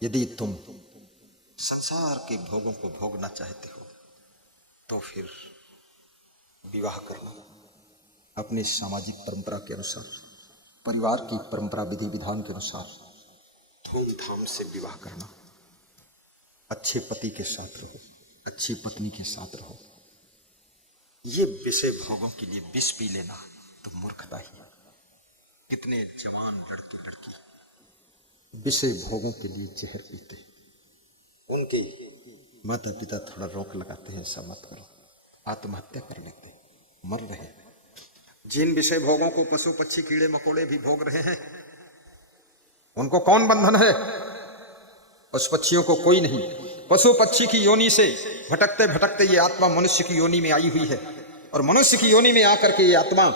यदि तुम संसार के भोगों को भोगना चाहते हो तो फिर विवाह करना अपनी सामाजिक परंपरा के अनुसार, परिवार की परंपरा विधि विधान के अनुसार धूमधाम से विवाह करना। अच्छे पति के साथ रहो, अच्छी पत्नी के साथ रहो। ये विषय भोगों के लिए विष पी लेना तो मूर्खता ही है। कितने जवान लड़के लड़की विषय भोगों के लिए जहर पीते, उनके माता पिता थोड़ा रोक लगाते हैं, ऐसा मत करो, आत्महत्या कर लेते, मर रहे हैं। जिन विषय भोगों को पशु पक्षी कीड़े मकोड़े भी भोग रहे हैं, उनको कौन बंधन है? पशु पक्षियों को कोई नहीं। पशु पक्षी की योनि से भटकते भटकते ये आत्मा मनुष्य की योनि में आई हुई है, और मनुष्य की योनि में आकर के ये आत्मा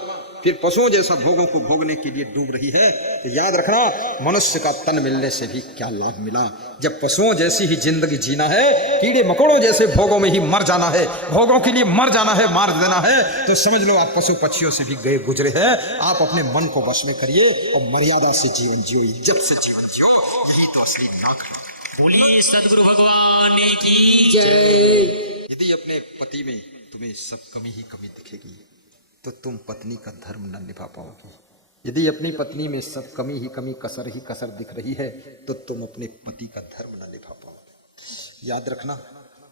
फिर पशुओं जैसा भोगों को भोगने के लिए डूब रही है। तो याद रखना, मनुष्य का तन मिलने से भी क्या लाभ मिला, जब पशुओं जैसी ही जिंदगी जीना है, कीड़े मकोड़ों जैसे भोगों में ही मर जाना है, भोगों के लिए मर जाना है, मार देना है, तो समझ लो आप पशु पक्षियों से भी गए गुजरे हैं। आप अपने मन को वश में करिए और मर्यादा से जीवन जियो, इज्जत से जीवन जियो, यही तो असली नाक है। बोलिए सदगुरु भगवान की जय। यदि अपने पति में तुम्हें सब कमी ही कमी दिखेगी तो तुम पत्नी का धर्म न निभा पाओगे। यदि अपनी पत्नी में सब कमी ही कमी, कसर ही कसर दिख रही है तो तुम अपने पति का धर्म न निभा पाओगे। याद रखना,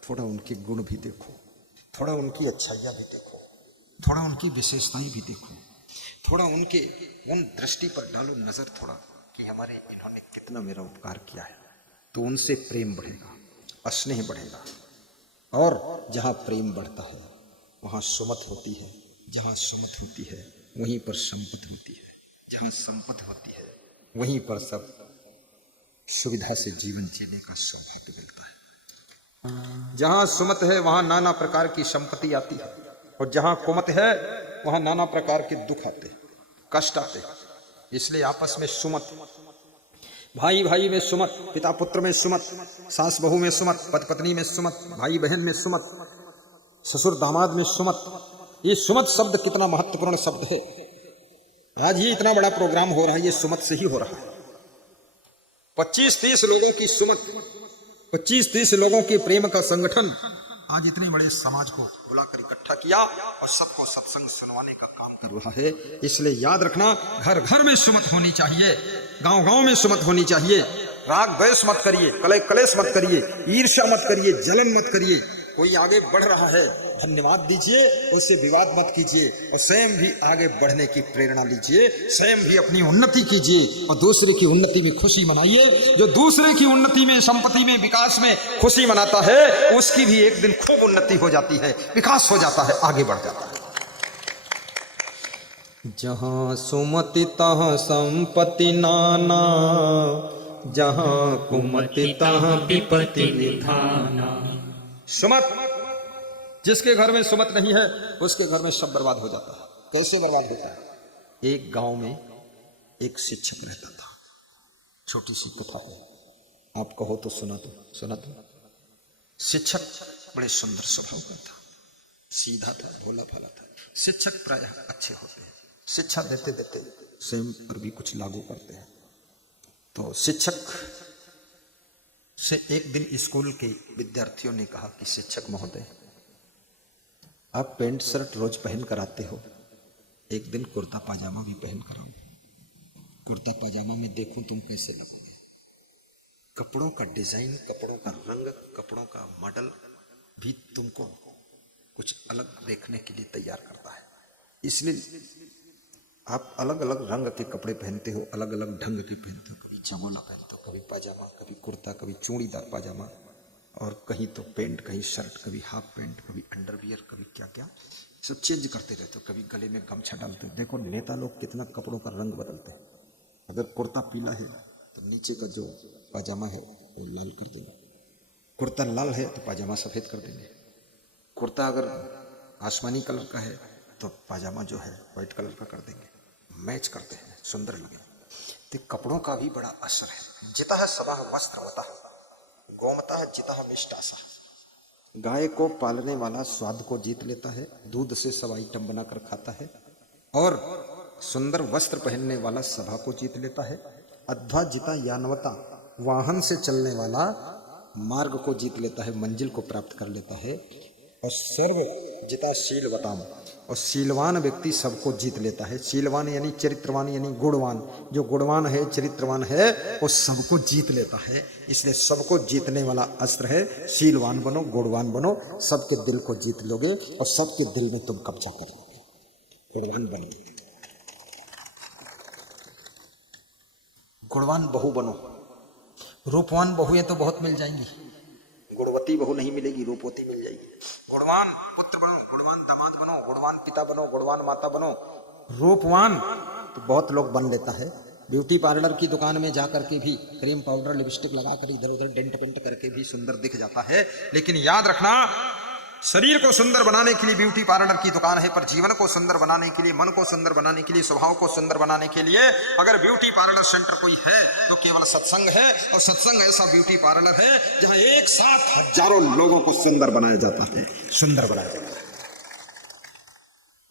थोड़ा उनके गुण भी देखो, थोड़ा उनकी अच्छाइयाँ भी देखो, थोड़ा उनकी विशेषताएं भी देखो, थोड़ा उनके उन दृष्टि पर डालो नजर थोड़ा कि हमारे इन्होंने कितना मेरा उपकार किया है, तो उनसे प्रेम बढ़ेगा, स्नेह बढ़ेगा। और जहाँ प्रेम बढ़ता है वहाँ सुमत होती है, जहाँ सुमत होती है वहीं पर संपत्ति होती है, जहाँ संपत्ति होती है वहीं पर सब सुविधा से जीवन जीने का सौभाग्य मिलता है। जहाँ सुमत है वहाँ नाना प्रकार की संपत्ति आती है, और जहाँ कुमत है वहाँ नाना प्रकार के दुख आते, कष्ट आते। इसलिए आपस में सुमत, भाई भाई में सुमत, पिता पुत्र में सुमत, सास बहू में सुमत, पति पत्नी में सुमत, भाई बहन में सुमत, ससुर दामाद में सुमत। ये सुमत शब्द कितना महत्वपूर्ण शब्द है। आज ये इतना बड़ा प्रोग्राम हो रहा है, ये सुमत से ही हो रहा है। 25-30 लोगों की सुमत, 25-30 लोगों के प्रेम का संगठन आज इतने बड़े समाज को बुलाकर इकट्ठा किया और सबको सत्संग सुनवाने का काम कर रहा है। इसलिए याद रखना, घर घर में सुमत होनी चाहिए, गांव गांव में सुमत होनी चाहिए। राग द्वेष मत करिए, कलह कलेश मत करिए, ईर्ष्या मत करिए, जलन मत करिए। कोई आगे बढ़ रहा है, धन्यवाद दीजिए, उससे विवाद मत कीजिए, और स्वयं भी आगे बढ़ने की प्रेरणा लीजिए, स्वयं भी अपनी उन्नति कीजिए और दूसरे की उन्नति में खुशी मनाइए। जो दूसरे की उन्नति में, संपत्ति में, विकास में खुशी मनाता है, उसकी भी एक दिन खूब उन्नति हो जाती है, विकास हो जाता है, आगे बढ़ जाता है। जहाँ सुमति तहाँ संपत्ति नाना, जहाँ कुमति तहाँ विपत्ति निधाना। सुमत, जिसके घर में सुमत नहीं है उसके घर में सब बर्बाद हो जाता है। कैसे बर्बाद होता है? एक गांव में एक शिक्षक रहता था। छोटी सी कथा है, आप कहो तो सुना दो। शिक्षक बड़े सुंदर स्वभाव का था, सीधा था, भोला भाला था। शिक्षक प्रायः अच्छे होते हैं, शिक्षा देते देते स्वयं पर भी कुछ लागू करते हैं। तो शिक्षक से एक दिन स्कूल के विद्यार्थियों ने कहा कि शिक्षक महोदय, आप पैंट शर्ट रोज पहन कर आते हो, एक दिन कुर्ता पाजामा भी पहन कर आओ। कुर्ता पाजामा में देखूं तुम कैसे लगोगे। कपड़ों का डिजाइन, कपड़ों का रंग, कपड़ों का मॉडल भी तुमको कुछ अलग देखने के लिए तैयार करता है। इसलिए आप अलग अलग रंग के कपड़े पहनते हो, अलग अलग ढंग के पहनते हो। कभी चमोला पहनते हो, कभी पाजामा, कभी कुर्ता, कभी चूड़ीदार पाजामा, और कहीं तो पैंट, कहीं शर्ट, कभी हाफ पैंट, कभी अंडरवियर, कभी क्या क्या, सब चेंज करते रहते हो। कभी गले में गमछा डालते हो। देखो नेता लोग कितना कपड़ों का रंग बदलते हैं। अगर कुर्ता पीला है तो नीचे का जो पाजामा है वो लाल कर देंगे, कुर्ता लाल है तो पाजामा सफेद कर देंगे, कुर्ता अगर आसमानी कलर का है तो पाजामा जो है व्हाइट कलर का कर देंगे। मैच करते हैं, सुंदर लगे। तो कपड़ों का भी बड़ा असर है। जितः सबः वस्त्रवतः गोमतः जितः मिष्टासा। गाय को पालने वाला स्वाद को जीत लेता है, दूध से सब आइटम बनाकर खाता है, और सुंदर वस्त्र पहनने वाला सभा को जीत लेता है। अध्वा जिता यानवता, वाहन से चलने वाला मार्ग को जीत लेता है, मंजिल को प्राप्त कर लेता है। और सर्व जिता शीलवताम, और शीलवान व्यक्ति सबको जीत लेता है। शीलवान यानी चरित्रवान यानी गुणवान, जो गुणवान है चरित्रवान है वो सबको जीत लेता है। इसलिए सबको जीतने वाला अस्त्र है, शीलवान बनो, गुणवान बनो, सबके दिल को जीत लोगे और सबके दिल में तुम कब्जा कर लोगे। गुणवान बनिए, गुणवान बहू बनो। रूपवान बहुएं तो बहुत मिल जाएंगी, गुणवती बहू नहीं मिलेगी, रूपवती मिल जाएगी। गुणवान पुत्र बनो, गुणवान दामाद बनो, गुणवान पिता बनो, गुणवान माता बनो। रूपवान तो बहुत लोग बन लेता है। ब्यूटी पार्लर की दुकान में जाकर के भी क्रीम पाउडर लिपस्टिक लगाकर इधर उधर डेंट पेंट करके भी सुंदर दिख जाता है। लेकिन याद रखना, शरीर को सुंदर बनाने के लिए ब्यूटी पार्लर की दुकान है, पर जीवन को सुंदर बनाने के लिए, मन को सुंदर बनाने के लिए, स्वभाव को सुंदर बनाने के लिए अगर ब्यूटी पार्लर सेंटर कोई है तो केवल सत्संग है। और सत्संग ऐसा ब्यूटी पार्लर है जहां एक साथ हजारों लोगों को सुंदर बनाया जाता है, सुंदर बनाया जाता है।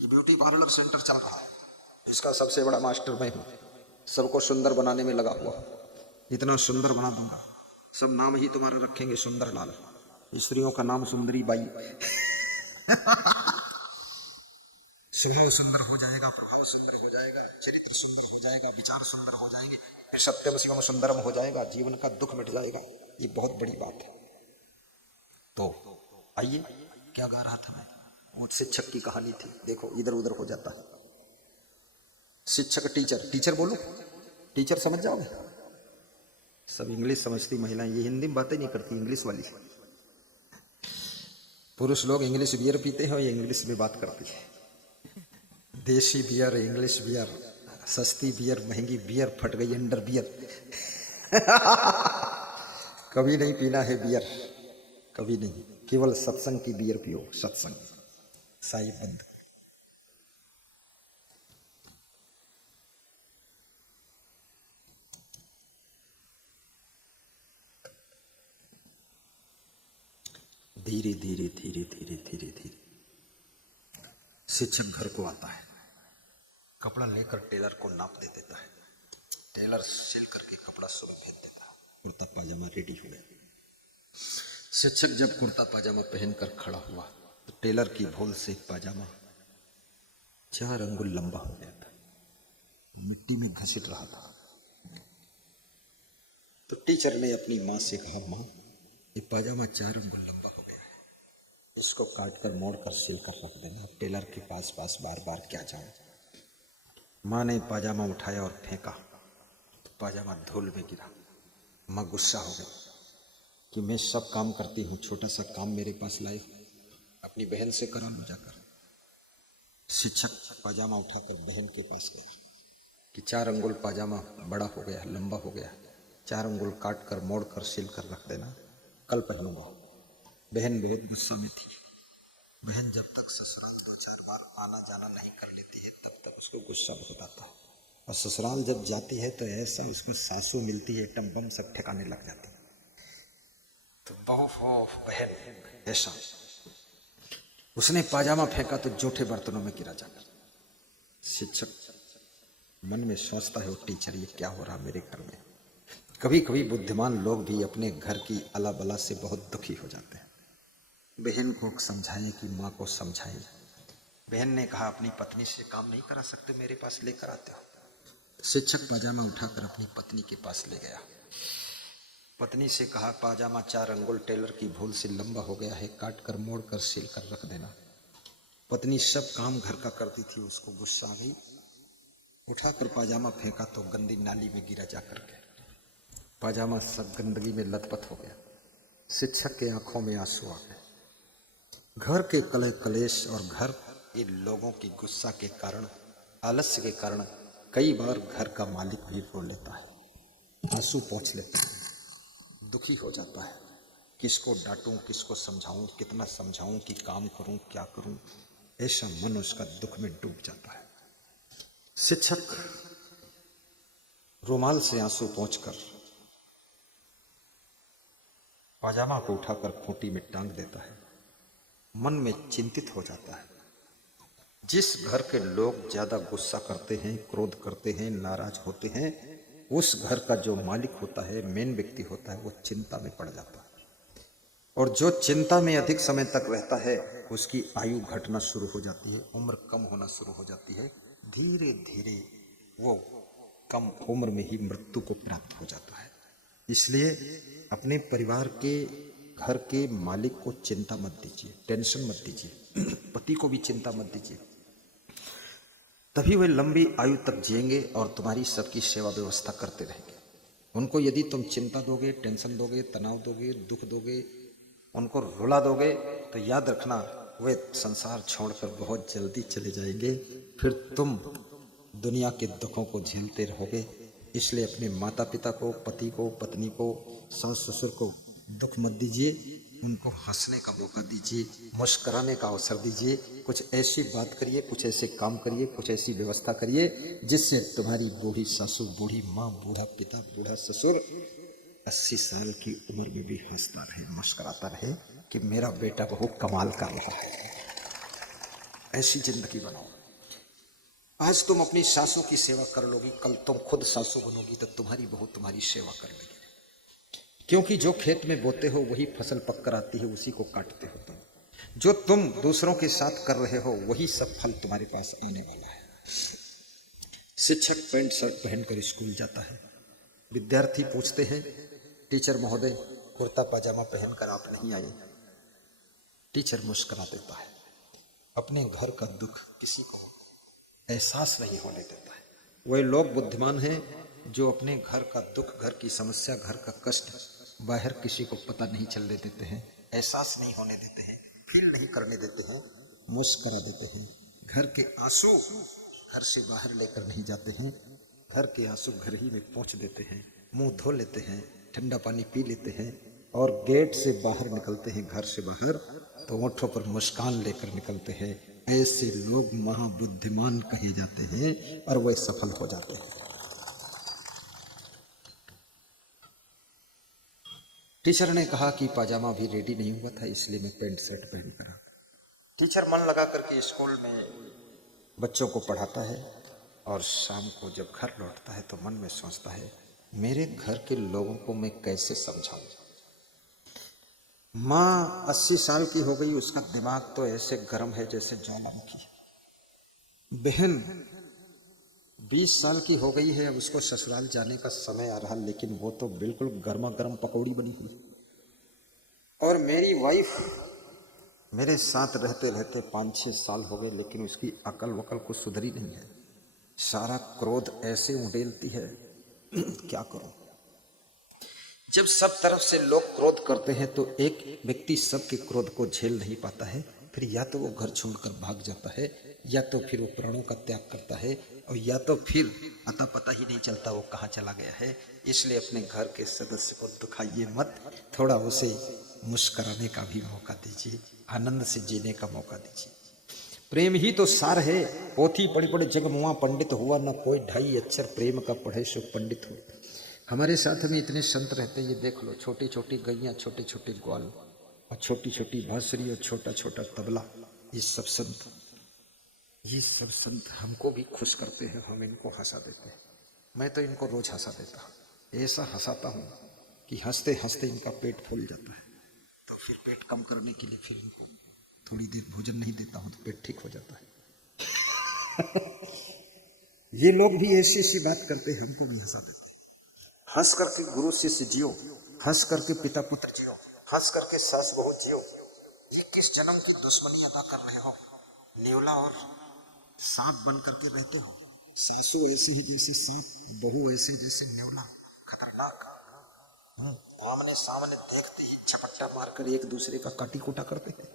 ये ब्यूटी पार्लर सेंटर चल रहा है, इसका सबसे बड़ा मास्टर मैं हूं। सबको सुंदर बनाने में लगा हुआ, इतना सुंदर बना दूंगा, सब नाम ही तुम्हारा रखेंगे सुंदर लाल। स्त्रियों का नाम सुंदरी बाई। स्वभाव सुंदर हो जाएगा, प्रभाव सुंदर हो जाएगा, चरित्र सुंदर हो जाएगा, विचार सुंदर हो जाएंगे, फिर सत्यम शिवम सुंदरम हो जाएगा, जीवन का दुख मिट जाएगा। ये बहुत बड़ी बात है। तो आइए, क्या गा रहा था मैं? वो शिक्षक की कहानी थी। देखो इधर उधर हो जाता है। शिक्षक टीचर, टीचर बोलो, टीचर समझ जाओगे। सब इंग्लिश समझती महिलाएं, ये हिंदी में बातें नहीं करती, इंग्लिश वाली। पुरुष लोग इंग्लिश बियर पीते हैं और ये इंग्लिश में बात करती है। देशी बियर, इंग्लिश बियर, सस्ती बियर, महंगी बियर, फट गई अंडर बियर। कभी नहीं पीना है बियर, कभी नहीं, केवल सत्संग की बियर पियो। सत्संग साई बंद। धीरे धीरे धीरे धीरे धीरे धीरे शिक्षक घर को आता है, कपड़ा लेकर टेलर को नाप दे देता है। टेलर सिल करके कपड़ा सुबह भेज देता है। कुर्ता पाजामा रेडी हो गया। शिक्षक जब कुर्ता पाजामा पहनकर खड़ा हुआ तो टेलर की भूल से पाजामा 4 अंगुल लंबा हो गया था, मिट्टी में घसीट रहा था। तो टीचर ने अपनी माँ से कहा, माँ ये पाजामा 4 अंगुल लंबा हो गया है, इसको काट कर मोड़ कर सिल कर रख देना। टेलर के पास बार बार क्या जाऊं। माँ ने पाजामा उठाया और फेंका तो पाजामा धूल में गिरा। माँ गुस्सा हो गई कि मैं सब काम करती हूँ, छोटा सा काम मेरे पास लाई, अपनी बहन से करा लो जाकर। शिक्षक पाजामा उठाकर बहन के पास गया कि 4 अंगुल पाजामा बड़ा हो गया, लंबा हो गया, 4 अंगुल काट कर मोड़ कर सिल कर रख देना, कल पहनूंगा। बहन बहुत गुस्सा में थी। बहन जब तक ससुराल 2-4 बार आना जाना नहीं कर लेती है तब तक उसको गुस्सा बहुत आता है, और ससुराल जब जाती है तो ऐसा उसको सासू मिलती है, टम बम सब ठिकाने लग जाती है। तो बहू हो बहन ऐसा। उसने पाजामा फेंका तो जूठे बर्तनों में गिरा जाकर। शिक्षक मन में सोचता है, वो टीचर ये क्या हो रहा मेरे घर में। कभी कभी बुद्धिमान लोग भी अपने घर की अला बला से बहुत दुखी हो जाते हैं। बहन को समझाएं कि माँ को समझाएं। बहन ने कहा, अपनी पत्नी से काम नहीं करा सकते, मेरे पास लेकर आते हो। शिक्षक पाजामा उठाकर अपनी पत्नी के पास ले गया। पत्नी से कहा, पाजामा 4 अंगुल टेलर की भूल से लंबा हो गया है, काट कर मोड़ कर सिल कर रख देना। पत्नी सब काम घर का करती थी, उसको गुस्सा आ गई, उठाकर पाजामा फेंका तो गंदी नाली में गिरा जाकर के। पाजामा सब गंदगी में लथपथ हो गया। शिक्षक के आंखों में आंसू आ गए। घर के कलेश और घर के लोगों की गुस्सा के कारण, आलस्य के कारण कई बार घर का मालिक भी रो लेता है, आंसू पोंछ लेता है, दुखी हो जाता है। किसको डांटूं, किसको समझाऊं, कितना समझाऊं कि काम करूं, क्या करूं, ऐसा मन उसका दुख में डूब जाता है। शिक्षक रुमाल से आंसू पोंछकर पाजामा को उठाकर खूंटी में टांग देता है। मन में चिंतित हो जाता है। जिस घर के लोग ज्यादा गुस्सा करते हैं, क्रोध करते हैं, नाराज होते हैं, उस घर का जो मालिक होता है, मेन व्यक्ति होता है, वो चिंता में पड़ जाता है। और जो चिंता में अधिक समय तक रहता है उसकी आयु घटना शुरू हो जाती है, उम्र कम होना शुरू हो जाती है। धीरे धीरे वो कम उम्र में ही मृत्यु को प्राप्त हो जाता है। इसलिए अपने परिवार के, घर के मालिक को चिंता मत दीजिए, टेंशन मत दीजिए, पति को भी चिंता मत दीजिए। तभी वे लंबी आयु तक जिएंगे और तुम्हारी सबकी सेवा व्यवस्था करते रहेंगे। उनको यदि तुम चिंता दोगे, टेंशन दोगे, तनाव दोगे, दुख दोगे, उनको रुला दोगे, तो याद रखना वे संसार छोड़कर बहुत जल्दी चले जाएंगे। फिर तुम दुनिया के दुखों को झेलते रहोगे। इसलिए अपने माता पिता को, पति को, पत्नी को, सास ससुर को दुख मत दीजिए। उनको हंसने का मौका दीजिए, मुस्कुराने का अवसर दीजिए। कुछ ऐसी बात करिए, कुछ ऐसे काम करिए, कुछ ऐसी व्यवस्था करिए जिससे तुम्हारी बूढ़ी सासू, बूढ़ी माँ, बूढ़ा पिता, बूढ़ा ससुर 80 साल की उम्र में भी हंसता रहे, मुस्कुराता रहे कि मेरा बेटा बहू कमाल कर रहा है। ऐसी जिंदगी बनाओ। आज तुम अपनी सासू की सेवा कर लोगी, कल तुम खुद सासू बनोगी तो तुम्हारी बहू तुम्हारी सेवा कर लेगी। क्योंकि जो खेत में बोते हो वही फसल पककर आती है, उसी को काटते हो तुम। जो तुम दूसरों के साथ कर रहे हो वही सब फल तुम्हारे पास आने वाला है। शिक्षक पैंट शर्ट पहनकर स्कूल जाता है, विद्यार्थी पूछते हैं टीचर महोदय कुर्ता पाजामा पहनकर आप नहीं आए। टीचर मुस्कुरा देता है। अपने घर का दुख किसी को एहसास नहीं होने देता है। वे लोग बुद्धिमान हैं जो अपने घर का दुख, घर की समस्या, घर का कष्ट बाहर किसी को पता नहीं चलने देते हैं, एहसास नहीं होने देते हैं, फील नहीं करने देते हैं, मुस्कुरा देते हैं। घर के आंसू घर से बाहर लेकर नहीं जाते हैं, घर के आंसू घर ही में पहुंच देते हैं, मुंह धो लेते हैं, ठंडा पानी पी लेते हैं और गेट से बाहर निकलते हैं, घर से बाहर तो होठों पर मुस्कान लेकर निकलते हैं। ऐसे लोग महाबुद्धिमान कहे जाते हैं और वह सफल हो जाते हैं। टीचर ने कहा कि पाजामा भी रेडी नहीं हुआ था, इसलिए मैं पैंट शर्ट पहन कर आ। टीचर मन लगा करके स्कूल में बच्चों को पढ़ाता है और शाम को जब घर लौटता है तो मन में सोचता है मेरे घर के लोगों को मैं कैसे समझाऊं। माँ 80 साल की हो गई, उसका दिमाग तो ऐसे गर्म है जैसे ज्वालामुखी। बहन 20 साल की हो गई है, अब उसको ससुराल जाने का समय आ रहा, लेकिन वो तो बिल्कुल गर्मा गर्म पकौड़ी बनी हुई। और मेरी वाइफ मेरे साथ रहते रहते 5-6 साल हो गए, लेकिन उसकी अकल वकल कुछ सुधरी नहीं है। सारा क्रोध ऐसे उड़ेलती है क्या करूं। जब सब तरफ से लोग क्रोध करते हैं तो एक व्यक्ति सबके क्रोध को झेल नहीं पाता है, फिर या तो वो घर छोड़कर भाग जाता है, या तो फिर वो प्राणों का त्याग करता है, और या तो फिर अता पता ही नहीं चलता वो कहाँ चला गया है। इसलिए अपने घर के सदस्य को दुखाइए मत, थोड़ा उसे मुस्कुराने का भी मौका दीजिए, आनंद से जीने का मौका दीजिए। प्रेम ही तो सार है। पोथी पढ़ी पढ़े जग मुआ पंडित हुआ, न कोई ढाई अक्षर प्रेम का पढ़े सो पंडित हो। हमारे साथ में इतने संत रहते हैं, ये देख लो, छोटी छोटी गैया, छोटे छोटे ग्वाल और छोटी छोटी बांसुरी और छोटा छोटा तबला, ये सब संत हमको भी खुश करते हैं, हम इनको हंसा देते हैं। मैं तो इनको रोज हंसा देता हूँ, ऐसा हंसाता हूँ कि हंसते हंसते इनका पेट फूल जाता है। तो फिर पेट कम करने के लिए फिर इनको थोड़ी देर भोजन नहीं देता हूँ तो पेट ठीक हो जाता है। ये लोग भी ऐसी ऐसी बात करते हैं, हमको भी हंसा देते। हंस करके गुरु शिष्य जियो, हंस करके पिता पुत्र जियो, हंस करके सास बहू जियो। ये किस जन्म की दुश्मनी अदा कर रहे हो? नेवला और सांप बन करके रहते हो। सासू ऐसे ही जैसे सांप, बहू ऐसे जैसे नेवला, खतरनाक। आमने सामने देखते ही झपट्टा मारकर एक दूसरे का काटी कोटा करते हैं।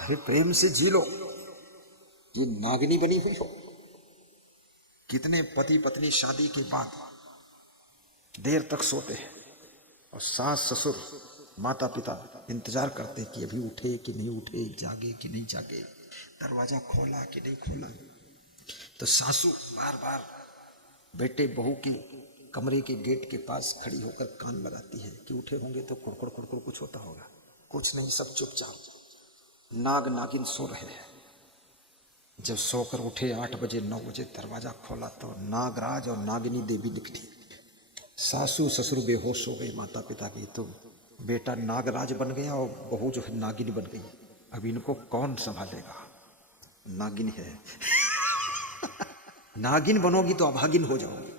अरे प्रेम से जी लो, ये नागिनी बनी हुई हो। कितने पति पत्नी शादी के बाद देर तक सोते हैं और सास ससुर माता पिता इंतजार करते कि अभी उठे कि नहीं उठे, जागे कि नहीं जागे, दरवाजा खोला कि नहीं खोला। तो सासू बार बार बेटे बहू की कमरे के गेट के पास खड़ी होकर कान लगाती है कि उठे होंगे तो कुड़कुड़ कुड़कुड़ कुछ होता होगा। कुछ नहीं, सब चुपचाप नाग नागिन सो रहे हैं। जब सोकर उठे 8 बजे 9 बजे दरवाजा खोला तो नागराज और नागिनी देवी दिखती। सासू ससुर बेहोश हो गए, माता पिता की, तो बेटा नागराज बन गया और बहू जो है नागिन बन गई। अब इनको कौन संभालेगा? नागिन है। नागिन बनोगी तो अभागिन हो जाओगी,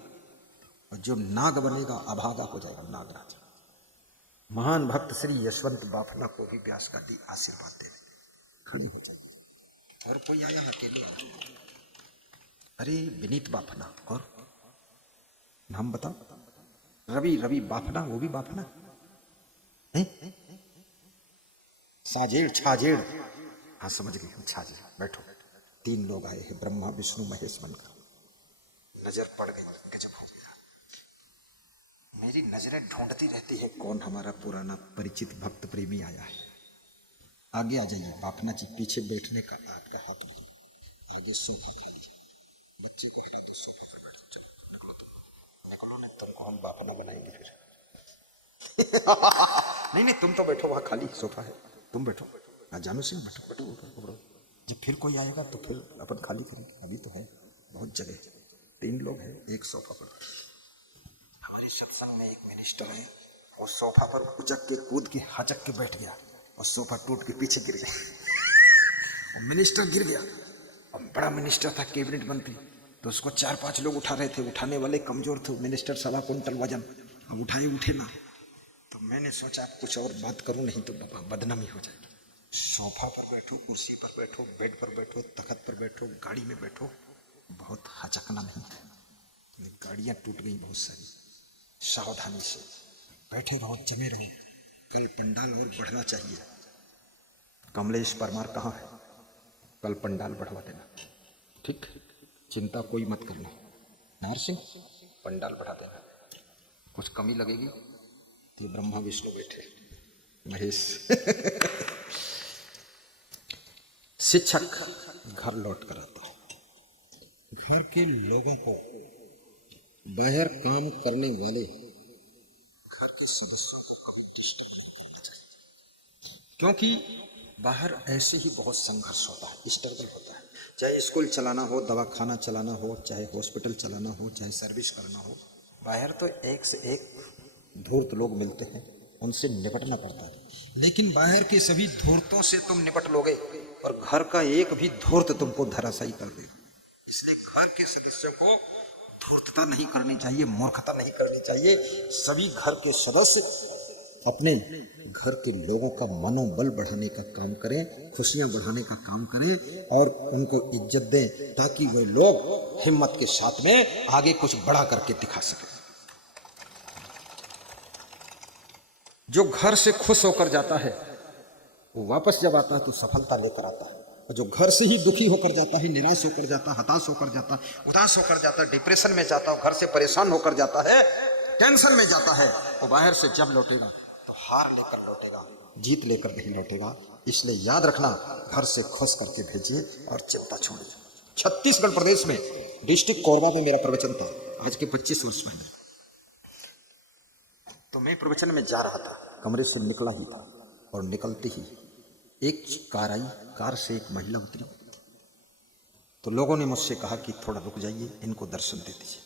और जो नाग बनेगा अभागा हो जाएगा, नागराज। महान भक्त श्री यशवंत बाफना को भी व्यास का दी आशीर्वाद दे। खड़े हो जाइए। और कोई आया अकेले आ जाओ। अरे विनीत बाफना, और नाम बताओ। रवि बाफना, वो भी बाफना है। साजेड़ छाजेड़, हाँ समझ गए हम, छाजेड़। बैठो। 3 लोग आए हैं, ब्रह्मा विष्णु महेश बनकर। नजर पड़ गई, गजब हो गया। मेरी नजरें ढूंढती रहती है कौन हमारा पुराना परिचित भक्त प्रेमी आया है। आगे आ जाइए बाफना जी, पीछे बैठने का आपका हाथ नहीं, आगे सोफा खाली। बच्चे को हटा दो, सोफा पर बैठो। चलो तुमको हम बाफना बनाएंगे फिर। नहीं तुम तो बैठो, वहां खाली सोफा है, तुम बैठो। जानू सिंह बैठो। जब फिर कोई आएगा तो फिर अपन खाली करेंगे, अभी तो है बहुत जगह। 3 लोग हैं, एक सोफा पर। हमारे सत्संग में एक मिनिस्टर है, वो सोफा पर उचक के कूद के हचक के बैठ गया और सोफा टूट के पीछे गिर गया। और मिनिस्टर गिर गया। और बड़ा मिनिस्टर था, कैबिनेट मंत्री, तो उसको 4-5 लोग उठा रहे थे। उठाने वाले कमजोर थे, मिनिस्टर 1.25 कुंटल वजन। अब उठाए उठे ना, तो मैंने सोचा कुछ और बात करूं, नहीं तो बाबा बदनामी हो जाएगी। सोफा पर बैठो, कुर्सी पर बैठो, बेड पर बैठो, तख्त पर बैठो, गाड़ी में बैठो, बहुत हचकना नहीं है। गाड़ियां टूट गई बहुत सारी। सावधानी से बैठे रहो, जमे रहो। कल पंडाल और बढ़ना चाहिए। कमलेश परमार कहाँ है? कल पंडाल बढ़वा देना, ठीक? चिंता कोई मत करना। नार सिंह, पंडाल बढ़ा देना। कुछ कमी लगेगी तो ब्रह्मा विष्णु बैठे, महेश। शिक्षक घर लौट कर आता है। घर के लोगों को, बाहर काम करने वाले घर के सदस्यों को, क्योंकि बाहर ऐसे ही बहुत संघर्ष होता है, स्ट्रगल होता है। चाहे स्कूल चलाना हो, दवाखाना चलाना हो, चाहे हॉस्पिटल चलाना हो, चाहे सर्विस करना हो, बाहर तो एक से एक धूर्त लोग मिलते हैं, उनसे निपटना पड़ता है। लेकिन बाहर के सभी धूर्तों से तुम निपट लोगे और घर का एक भी धूर्त तुमको धराशायी कर देगा। इसलिए घर के सदस्यों को धूर्तता नहीं करनी चाहिए, मूर्खता नहीं करनी चाहिए। सभी घर के सदस्य अपने घर के लोगों का मनोबल बढ़ाने का काम करें, खुशियां बढ़ाने का काम करें और उनको इज्जत दें, ताकि वे लोग हिम्मत के साथ में आगे कुछ बड़ा करके दिखा सकें। जो घर से खुश होकर जाता है वो वापस जब आता है तो सफलता लेकर आता है, और जो घर से ही दुखी होकर जाता है, निराश होकर जाता है, हताश होकर जाता है, उदास होकर जाता है, डिप्रेशन में जाता है, घर से परेशान होकर जाता है, टेंशन में जाता है, वो बाहर से जब लौटेगा तो हार लेकर लौटेगा, जीत लेकर नहीं लौटेगा। इसलिए याद रखना, घर से खुश करके भेजिए और चिंता छोड़िए। छत्तीसगढ़ प्रदेश में डिस्ट्रिक्ट कोरबा में मेरा प्रवचन था, आज के 25 वर्ष पहले। तो मैं प्रवचन में जा रहा था, कमरे से निकला ही था और निकलते ही एक कार आई, कार से एक महिला उतरी। तो लोगों ने मुझसे कहा कि थोड़ा रुक जाइए, इनको दर्शन दे दीजिए।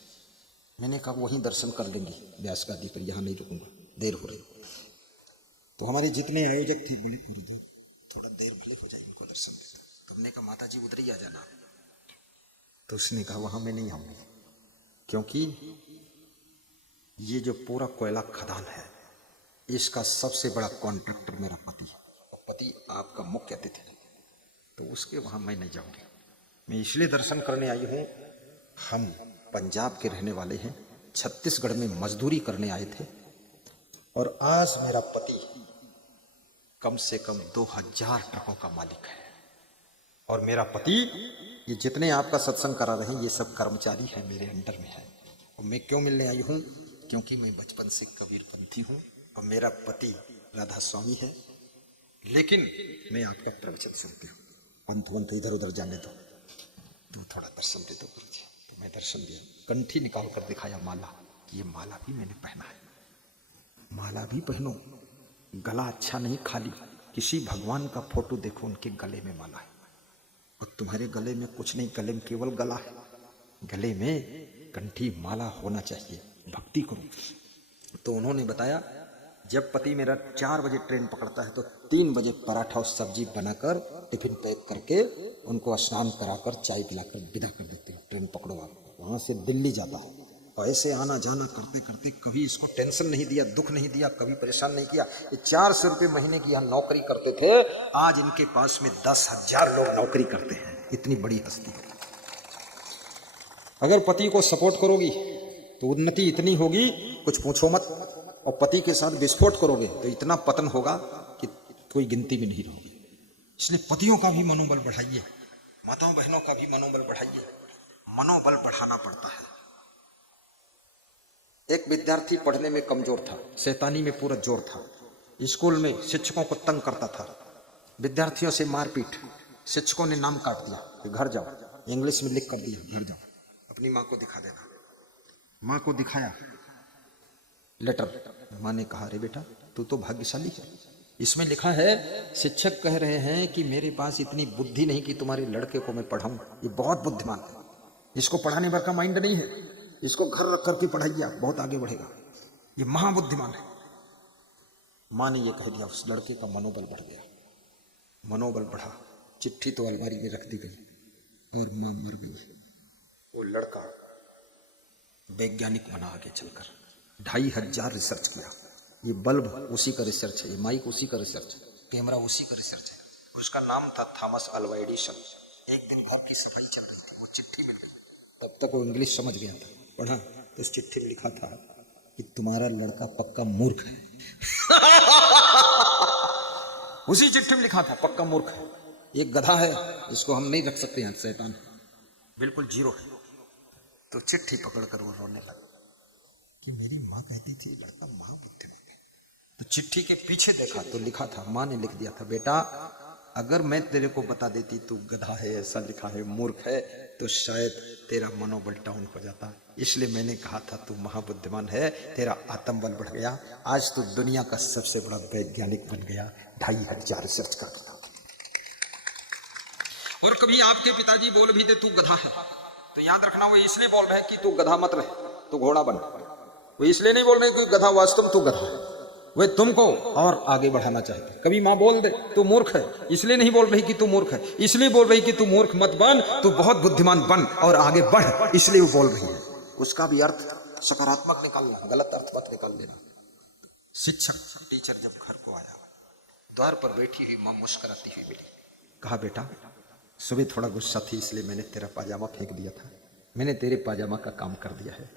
मैंने कहा वहीं दर्शन कर लेंगे व्यास गादी पर, यहाँ नहीं रुकूंगा, देर हो रही। तो हमारे जितने आयोजक थे बोले गुरुदेव थोड़ा देर भले हो जाए, इनको दर्शन दे। तो हमने कहा माता जी उधर ही आ जाना। तो उसने कहा वहां मैं नहीं आऊंगी, क्योंकि ये जो पूरा कोयला खदान है इसका सबसे बड़ा कॉन्ट्रैक्टर मेरा पति है, और पति आपका मुख्य अतिथि है, तो उसके वहां मैं नहीं जाऊंगी। मैं इसलिए दर्शन करने आई हूं, हम पंजाब के रहने वाले हैं, छत्तीसगढ़ में मजदूरी करने आए थे, और आज मेरा पति कम से कम 2000 ट्रकों का मालिक है। और मेरा पति, ये जितने आपका सत्संग करा रहे हैं ये सब कर्मचारी है, मेरे अंडर में है। और मैं क्यों मिलने आई हूँ? क्योंकि मैं बचपन से कबीरपंथी हूँ और मेरा पति राधा स्वामी है। लेकिन मैं आपका प्रवचन सुनती हूँ, पंथ इधर उधर जाने दो, तो थोड़ा दर्शन दे दो गुरु जी। तो मैं दर्शन दिया, कंठी निकाल कर दिखाया माला, कि ये माला भी मैंने पहना है। माला भी पहनो, गला अच्छा नहीं खाली, किसी भगवान का फोटो देखो उनके गले में माला है। और तुम्हारे गले में कुछ नहीं, गले में केवल गला है, गले में कंठी माला होना चाहिए, भक्ति करो। तो उन्होंने बताया जब पति मेरा 4 बजे ट्रेन पकड़ता है तो 3 बजे पराठा और सब्जी बनाकर टिफिन पैक करके उनको स्नान कराकर चाय पिलाकर विदा कर देते हैं। ट्रेन पकड़ो आप, वहाँ से दिल्ली जाता है। और ऐसे आना जाना करते करते कभी इसको टेंशन नहीं दिया, दुख नहीं दिया, कभी परेशान नहीं किया। ये 400 रुपये महीने की यहाँ नौकरी करते थे, आज इनके पास में 10,000 लोग नौकरी करते हैं। इतनी बड़ी हस्ती। अगर पति को सपोर्ट करोगी तो उन्नति इतनी होगी कुछ पूछो मत, और पति के साथ विस्फोट करोगे तो इतना पतन होगा कि कोई गिनती भी नहीं रहोगी। इसलिए पतियों का भी मनोबल बढ़ाइए, माताओं बहनों का भी मनोबल बढ़ाइए। मनोबल बढ़ाना पड़ता है। एक विद्यार्थी पढ़ने में कमजोर था, शैतानी में पूरा जोर था। स्कूल में शिक्षकों को तंग करता था, विद्यार्थियों से मारपीट। शिक्षकों ने नाम काट दिया कि घर जाओ, इंग्लिश में लिख कर दिया घर जाओ, अपनी माँ को दिखा देना। माँ को दिखाया लेटर। माँ ने कहा अरे बेटा तू तो भाग्यशाली है, इसमें लिखा है शिक्षक कह रहे हैं कि मेरे पास इतनी बुद्धि नहीं कि तुम्हारे लड़के को मैं पढ़ाऊं। ये बहुत बुद्धिमान है, इसको पढ़ाने भर का माइंड नहीं है, इसको घर रख करके पढ़ाइए, आप बहुत आगे बढ़ेगा, ये महाबुद्धिमान है। माँ ने ये कह दिया, उस लड़के का मनोबल बढ़ गया। मनोबल बढ़ा, चिट्ठी तो अलमारी में रख दी गई और माँ मर गई। वो लड़का वैज्ञानिक बना आगे चलकर, 2500 रिसर्च किया। ये बल्ब उसी का रिसर्च है, ये माइक उसी का रिसर्च है, कैमरा उसी का रिसर्च है। उसका नाम था थॉमस अल्वा एडिसन। एक दिन घर की सफाई चल रही थी, वो चिट्ठी मिल गई। तब तक वो इंग्लिश समझ गया था, पढ़ा तो उस चिट्ठी में लिखा था कि तुम्हारा लड़का पक्का मूर्ख है। उसी चिट्ठी में लिखा था पक्का मूर्ख है, एक गधा है, इसको हम नहीं रख सकते यहाँ, शैतान बिल्कुल जीरो है। तो चिट्ठी पकड़कर वो रोने लगा कि मेरी माँ कहती थी लड़का महाबुद्धिमान है। तो चिट्ठी के पीछे देखा तो लिखा था, माँ ने लिख दिया था बेटा अगर मैं तेरे को बता देती तू गधा है, ऐसा लिखा है, मूर्ख है, तो शायद तेरा मनोबल डाउन हो जाता। इसलिए मैंने कहा था तू महाबुद्धिमान है, तेरा आत्मबल बढ़ गया, आज तू दुनिया का सबसे बड़ा वैज्ञानिक बन गया, 2500 रिसर्च कर दिया। और कभी आपके पिताजी बोल भी दे तू गधा है तो याद रखना वो इसलिए बोल रहे कि तू गधा मत रहे, तू घोड़ा बन। वो इसलिए नहीं बोल रहे कि गधा, वास्तव में तू गधा है, वे तुमको और आगे बढ़ाना चाहते। कभी माँ बोल दे तू मूर्ख है, इसलिए नहीं बोल रही कि तू मूर्ख है, इसलिए बोल रही कि तू मूर्ख मत बन, तू बहुत बुद्धिमान बन और आगे बढ़, इसलिए वो बोल रही है। उसका भी अर्थ सकारात्मक निकालना, गलत अर्थ मत निकाल देना। शिक्षक टीचर जब घर को आया, द्वार पर बैठी हुई माँ मुस्कुराती हुई मिली। कहा बेटा सुबह थोड़ा गुस्सा थी इसलिए मैंने तेरा पाजामा फेंक दिया था, मैंने तेरे पाजामा का काम कर दिया है।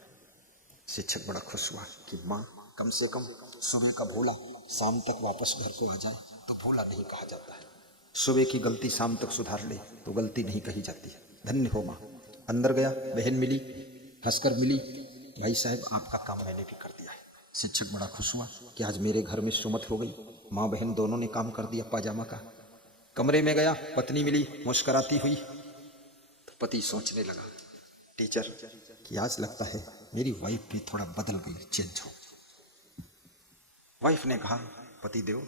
शिक्षक बड़ा खुश हुआ कि माँ कम से कम सुबह का भूला शाम तक वापस घर को आ जाए तो भूला नहीं कहा जाता है, सुबह की गलती शाम तक सुधार ले तो गलती नहीं कही जाती है। धन्य हो माँ। अंदर गया, बहन मिली, हंसकर मिली, भाई साहब आपका काम मैंने भी कर दिया है। शिक्षक बड़ा खुश हुआ कि आज मेरे घर में सुमत हो गई, माँ बहन दोनों ने काम कर दिया पाजामा का। कमरे में गया, पत्नी मिली मुस्कुराती हुई, तो पति सोचने लगा टीचर कि आज लगता है मेरी वाइफ भी थोड़ा बदल गई, चेंज हो। वाइफ ने कहा पति देव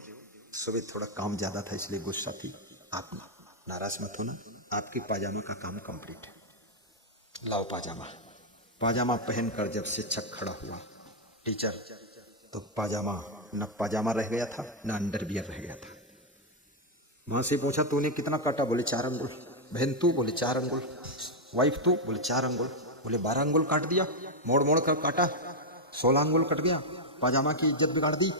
सुबह थोड़ा काम ज्यादा था इसलिए गुस्सा थी, आप नाराज मत होना, आपके पाजामा का काम कंप्लीट है, लाओ पाजामा। पाजामा पहनकर जब शिक्षक खड़ा हुआ टीचर, तो पाजामा न पाजामा रह गया था न अंडरवियर रह गया था। माँ से पूछा तूने कितना काटा? बोले 4 अंगुल। बहन तू? बोले 4 अंगुल। वाइफ तू? बोले 4 अंगुल। बोले 12 अंगुल काट दिया, मोड़ मोड़ कर काटा, 16 अंगुल कट गया, पाजामा की इज्जत बिगाड़ दी।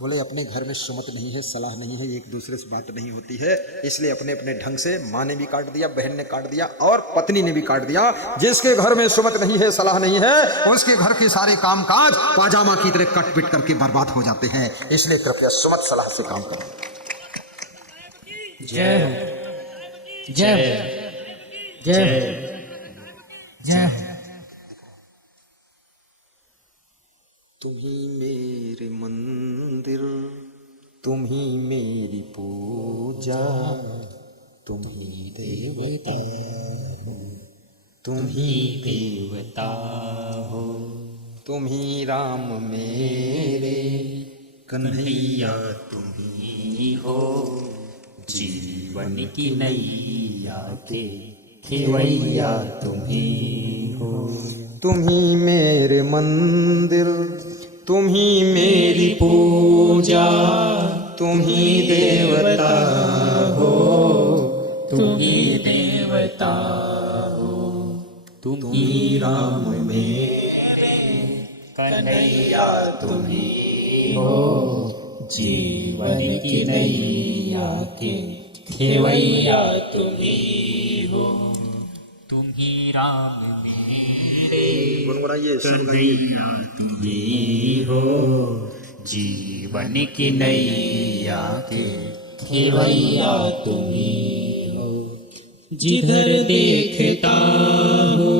बोले अपने घर में सुमत नहीं है, सलाह नहीं है, एक दूसरे से बात नहीं होती है, इसलिए अपने अपने ढंग से माँ ने भी काट दिया, बहन ने काट दिया और पत्नी ने भी काट दिया। जिसके घर में सुमत नहीं है, सलाह नहीं है, उसके घर के सारे काम काज पाजामा की तरह कट पिट करके बर्बाद हो जाते हैं। इसलिए कृपया सुमत सलाह से काम करें। जय हो, जय हो, जय हो, जय हो। तुम ही मेरे मंदिर, तुम ही मेरी पूजा, तुम ही देवता हो, तुम ही देवता हो, तुम ही राम मेरे कन्हैया तुम ही हो, जीवन की नैया के खेवैया तुम्ही हो। तुम्ही मेरे मंदिर, तुम्ही मेरी पूजा तुम्ही देवता हो, तुम्ही देवता हो। तुम्ही राम मेरे कन्हैया तुम्ही हो। जीवन की नैया के खेवैया तुम्ही हो। तुम्ही राम मेरे कन्हैया तुम्ही हो। जीवन की नैया के खेवैया तुम्ही हो। जिधर देखता हो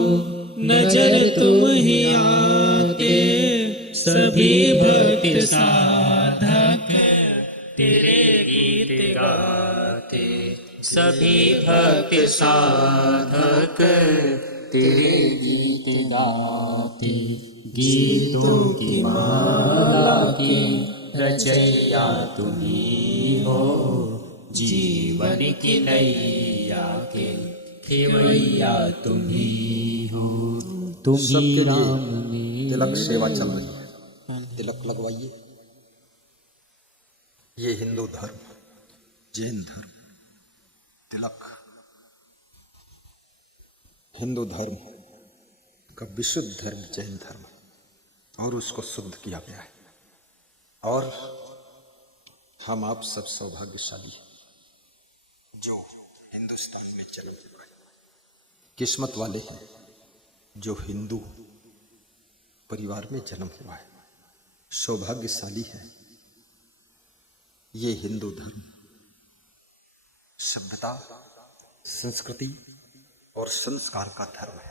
नजर तुम ही आते, सभी भक्त साधक तेरे गीत गाते। सभी भक्त साधक तेरे गीत गाते। गीतों की माला की रचैया तुम्ही हो। जीवन की नैया के खेवैया तुम्ही हो। तुम्ही सबके राम लिए तिलक सेवा चल रही है, तिलक लगवाइए। ये हिंदू धर्म, जैन धर्म, तिलक हिंदू धर्म का विशुद्ध धर्म जैन धर्म है और उसको शुद्ध किया गया है। और हम आप सब सौभाग्यशाली हैं जो हिंदुस्तान में जन्म हुआ है, किस्मत वाले हैं जो हिंदू परिवार में जन्म हुआ है, सौभाग्यशाली है। ये हिंदू धर्म सभ्यता, संस्कृति और संस्कार का धर्म है।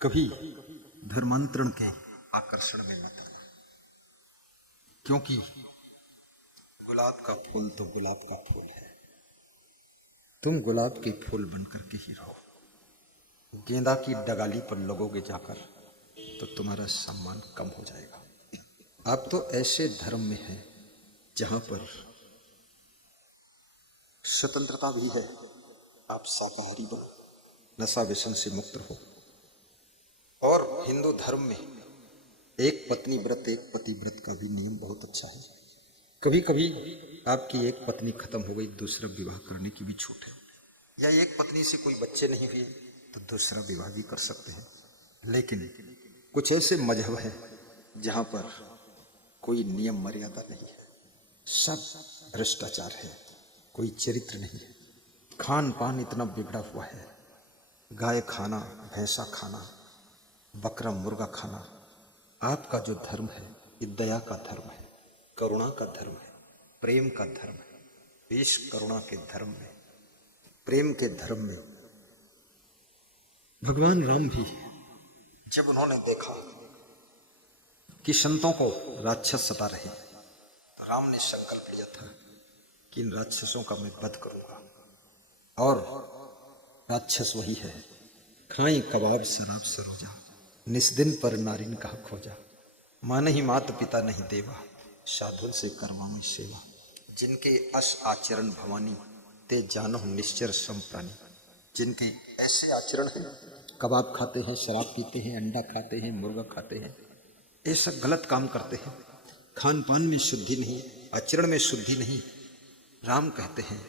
कभी धर्मांतरण के आकर्षण में मत आना, क्योंकि गुलाब का फूल तो गुलाब का फूल है। तुम गुलाब के फूल बनकर के ही रहो। गेंदा की डगाली पर लगोगे जाकर तो तुम्हारा सम्मान कम हो जाएगा। आप तो ऐसे धर्म में हैं जहां पर स्वतंत्रता भी है। आप शाकाहारी बनो, नशा व्यसन से मुक्त रहो। और हिंदू धर्म में एक पत्नी व्रत, एक पति व्रत का भी नियम बहुत अच्छा है। कभी कभी आपकी एक पत्नी खत्म हो गई, दूसरा विवाह करने की भी छूट है। या एक पत्नी से कोई बच्चे नहीं हुए तो दूसरा विवाह भी कर सकते हैं। लेकिन कुछ ऐसे मजहब है जहां पर कोई नियम मर्यादा नहीं है, सब भ्रष्टाचार है, कोई चरित्र नहीं है। खान पान इतना बिगड़ा हुआ है, गाय खाना, भैंसा खाना, बकरा मुर्गा खाना। आपका जो धर्म है ये दया का धर्म है, करुणा का धर्म है, प्रेम का धर्म है। देश करुणा के धर्म में, प्रेम के धर्म में भगवान राम भी जब उन्होंने देखा कि संतों को राक्षस सता रहे तो राम ने संकल्प लिया था कि इन राक्षसों का मैं वध करूंगा। और राक्षस वही है, खाई कबाब शराब सरोजा, निस्दिन पर नारिन कहा खोजा। माँ नहीं मात पिता नहीं देवा, साधुन से करवाऊं सेवा। जिनके अस आचरण भवानी, ते जानहु निश्चर सम प्राणी। जिनके ऐसे आचरण हैं, कबाब खाते हैं, शराब पीते हैं, अंडा खाते हैं, मुर्गा खाते हैं, ऐसा गलत काम करते हैं, खान पान में शुद्धि नहीं, आचरण में शुद्धि नहीं। राम कहते हैं,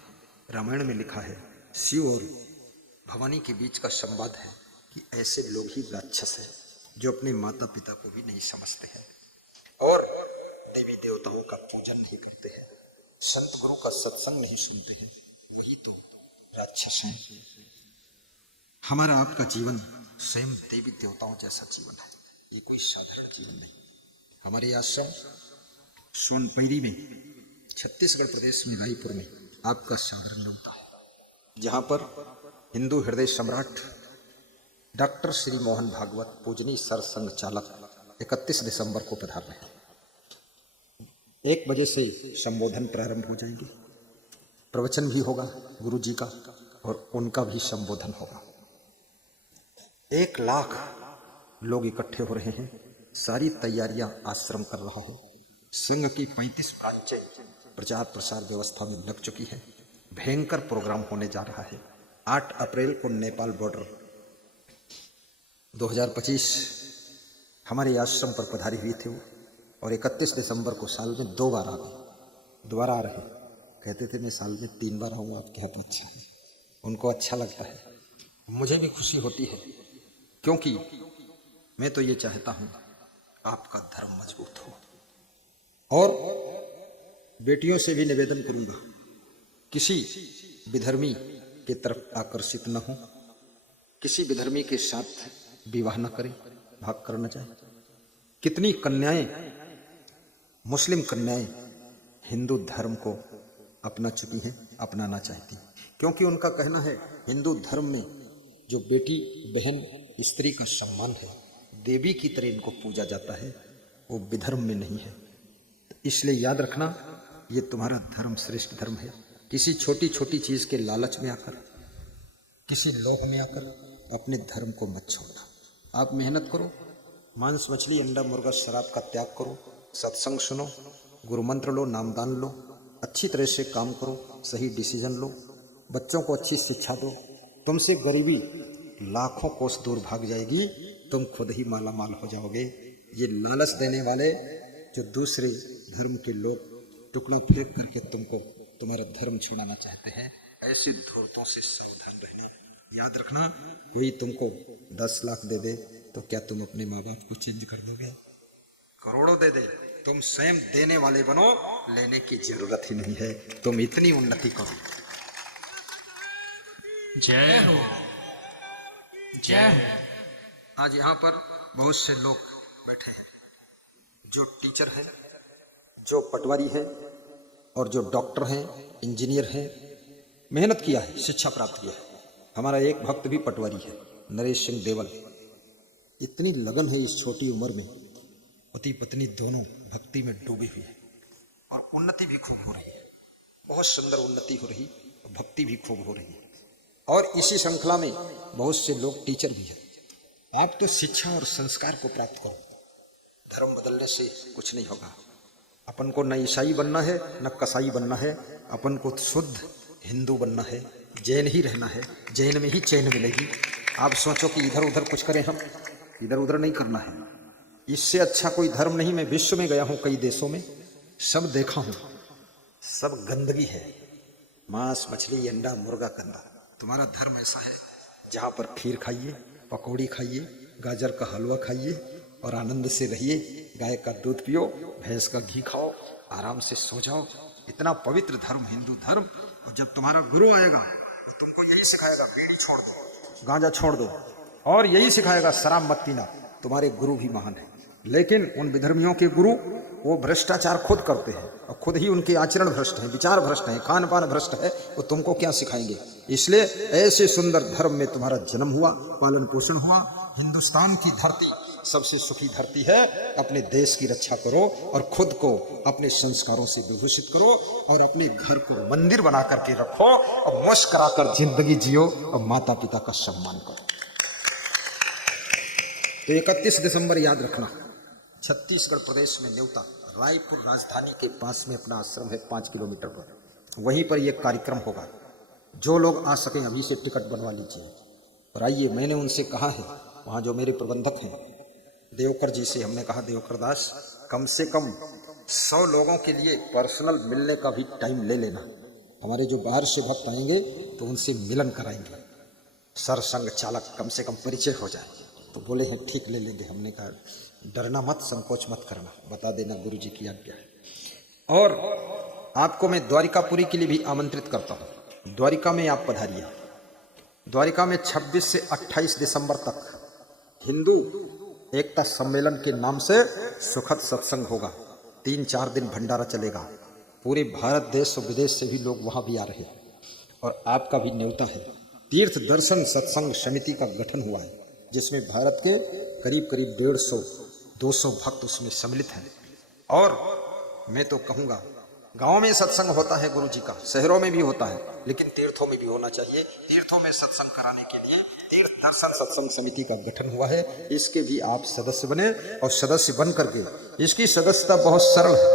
रामायण में लिखा है, शिव और भवानी के बीच का संवाद है कि ऐसे लोग ही राक्षस हैं जो अपने माता पिता को भी नहीं समझते हैं और देवी देवताओं का पूजन नहीं करते हैं, संत गुरु का सत्संग नहीं सुनते हैं, वही तो राक्षस हैं। हमारा आपका जीवन स्वयं देवी देवताओं जैसा जीवन है, ये कोई साधारण जीवन नहीं। हमारे आश्रम सोनपैरी में, छत्तीसगढ़ प्रदेश में, रायपुर में आपका साधारण नाम था, जहाँ पर हिंदू हृदय सम्राट डॉक्टर श्री मोहन भागवत पूजनीय सरसंघ चालक 31 दिसंबर को पधार रहे हैं। 1 बजे से संबोधन प्रारंभ हो जाएंगे, प्रवचन भी होगा गुरु जी का और उनका भी संबोधन होगा। 1 लाख लोग इकट्ठे हो रहे हैं, सारी तैयारियां आश्रम कर रहा है। संघ की 35 ब्रांचें प्रचार प्रसार व्यवस्था में लग चुकी है। भयंकर प्रोग्राम होने जा रहा है। 8 अप्रैल को नेपाल बॉर्डर 2025 हमारे आश्रम पर पधारी हुई थे वो, और 31 दिसंबर को साल में 2 बार आ गए, दोबारा आ रहे। कहते थे मैं साल में 3 बार आऊँ आपके यहाँ तो अच्छा है। उनको अच्छा लगता है, मुझे भी खुशी होती है, क्योंकि मैं तो ये चाहता हूँ आपका धर्म मजबूत हो। और बेटियों से भी निवेदन करूंगा, किसी विधर्मी की तरफ आकर्षित न हो, किसी विधर्मी के साथ विवाह न करें, भाग कर न जाए। कितनी कन्याएं, मुस्लिम कन्याएं हिंदू धर्म को अपना चुकी हैं, अपनाना चाहती, क्योंकि उनका कहना है हिंदू धर्म में जो बेटी बहन स्त्री का सम्मान है, देवी की तरह इनको पूजा जाता है, वो विधर्म में नहीं है। तो इसलिए याद रखना, ये तुम्हारा धर्म श्रेष्ठ धर्म है। किसी छोटी छोटी चीज के लालच में आकर, किसी लोभ में आकर अपने धर्म को मत छोड़ना। आप मेहनत करो, मांस मछली अंडा मुर्गा शराब का त्याग करो, सत्संग सुनो, गुरु मंत्र लो, नामदान लो, अच्छी तरह से काम करो, सही डिसीजन लो, बच्चों को अच्छी शिक्षा दो। तुमसे गरीबी लाखों कोस दूर भाग जाएगी, तुम खुद ही माला माल हो जाओगे। ये लालच देने वाले जो दूसरे धर्म के लोग टुकड़ा फेंक करके तुमको तुम्हारा धर्म छुड़ाना चाहते हैं, ऐसे धूर्तों से सावधान रहना। याद रखना, कोई तुमको 10 लाख दे दे तो क्या तुम अपने माँ बाप को चेंज कर दोगे? करोड़ों दे दे, तुम स्वयं देने वाले बनो, लेने की जरूरत ही नहीं है। तुम इतनी उन्नति करो। जय हो, जय हो। आज यहाँ पर बहुत से लोग बैठे हैं, जो टीचर हैं, जो पटवारी हैं, और जो डॉक्टर हैं, इंजीनियर हैं, मेहनत किया है, शिक्षा प्राप्त किया है। हमारा एक भक्त भी पटवारी है, नरेश सिंह देवल। इतनी लगन है इस छोटी उम्र में, पति पत्नी दोनों भक्ति में डूबे हुए हैं, और उन्नति भी खूब हो रही है, बहुत सुंदर उन्नति हो रही, भक्ति भी खूब हो रही है। और इसी श्रृंखला में बहुत से लोग टीचर भी हैं। आप तो शिक्षा और संस्कार को प्राप्त करो, धर्म बदलने से कुछ नहीं होगा। अपन को न ईसाई बनना है, न कसाई बनना है, अपन को शुद्ध हिंदू बनना है, जैन ही रहना है, जैन में ही चैन मिलेगी। आप सोचो कि इधर उधर कुछ करें, हम इधर उधर नहीं करना है। इससे अच्छा कोई धर्म नहीं। मैं विश्व में गया हूँ, कई देशों में, सब देखा हूँ, सब गंदगी है, मांस मछली अंडा मुर्गा गंदा। तुम्हारा धर्म ऐसा है जहाँ पर खीर खाइए, पकौड़ी खाइए, गाजर का हलवा खाइए और आनंद से रहिए, गाय का दूध पियो, भैंस का घी खाओ, आराम से सो जाओ। इतना पवित्र धर्म हिंदू धर्म। और जब तुम्हारा गुरु आएगा तुमको यही सिखाएगा, बीड़ी छोड़ दो, गांजा छोड़ दो, और यही सिखाएगा शराब मत पीना। तुम्हारे गुरु भी महान है, लेकिन उन विधर्मियों के गुरु वो भ्रष्टाचार खुद करते हैं, और खुद ही उनके आचरण भ्रष्ट हैं, विचार भ्रष्ट हैं, खान पान भ्रष्ट है, वो तुमको क्या सिखाएंगे? इसलिए ऐसे सुंदर धर्म में तुम्हारा जन्म हुआ, पालन पोषण हुआ। हिंदुस्तान की धरती सबसे सुखी धरती है। अपने देश की रक्षा करो और खुद को अपने संस्कारों से विभूषित करो, और अपने घर को मंदिर बना करके रखो, और मुस्कुरा कर जिंदगी जियो, और माता पिता का सम्मान करो। तो 31 दिसंबर याद रखना, छत्तीसगढ़ प्रदेश में न्योता, रायपुर राजधानी के पास में अपना आश्रम है, 5 किलोमीटर पर, वहीं पर यह कार्यक्रम होगा। जो लोग आ सकें अभी से टिकट बनवा लीजिए और आइए। मैंने उनसे कहा है, वहाँ जो मेरे प्रबंधक हैं देवकर जी से, हमने कहा देवकर दास, कम से कम 100 लोगों के लिए पर्सनल मिलने का भी टाइम ले लेना। हमारे जो बाहर से भक्त आएंगे तो उनसे मिलन कराएंगे, सरसंग चालक, कम से कम परिचय हो जाए। तो बोले हैं ठीक, ले लेंगे। हमने कहा डरना मत, संकोच मत करना, बता देना, गुरु जी की आज्ञा है। और आपको मैं द्वारिकापुरी के लिए भी आमंत्रित करता हूँ। द्वारिका में आप पधारिए। द्वारिका में 26 से 28 दिसंबर तक हिंदू एकता सम्मेलन के नाम से सुखद सत्संग होगा। 3-4 दिन भंडारा चलेगा। पूरे भारत देश और विदेश से भी लोग वहाँ भी आ रहे हैं, और आपका भी न्योता है। तीर्थ दर्शन सत्संग समिति का गठन हुआ है, जिसमें भारत के करीब 150-200 भक्त उसमें सम्मिलित हैं। और मैं तो कहूँगा, गाँव में सत्संग होता है गुरु जी का, शहरों में भी होता है, लेकिन तीर्थों में भी होना चाहिए। तीर्थों में सत्संग कराने के लिए तीर्थ दर्शन सत्संग समिति का गठन हुआ है। इसके भी आप सदस्य बने, और सदस्य बन करके, इसकी सदस्यता बहुत सरल है,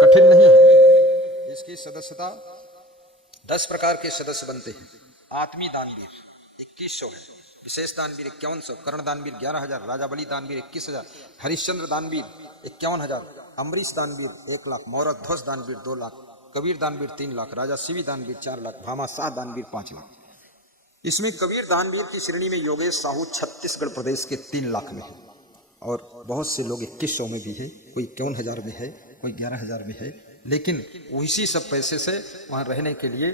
कठिन नहीं है। इसकी की सदस्यता 10 प्रकार के सदस्य बनते हैं। आत्मी दानवीर 2100 है, विशेष दानवीर 5100, कर्ण दानवीर 11,000, राजा बलि दानवीर 21,000, हरिश्चंद्र दानवीर 51,000, अम्बरीश दानवीर 1 लाख, मौरक ध्वज दानवीर 2 लाख, कबीर दानवीर 3 लाख, राजा शिवी दानवीर 4 लाख, भामा शाह दानवीर 5 लाख। इसमें कबीर दानवीर की श्रेणी में योगेश साहू छत्तीसगढ़ प्रदेश के 3 लाख में है, और बहुत से लोग 2100 में भी है, कोई 51,000 में है, कोई 11,000 में है, लेकिन उसी सब पैसे से वहाँ रहने के लिए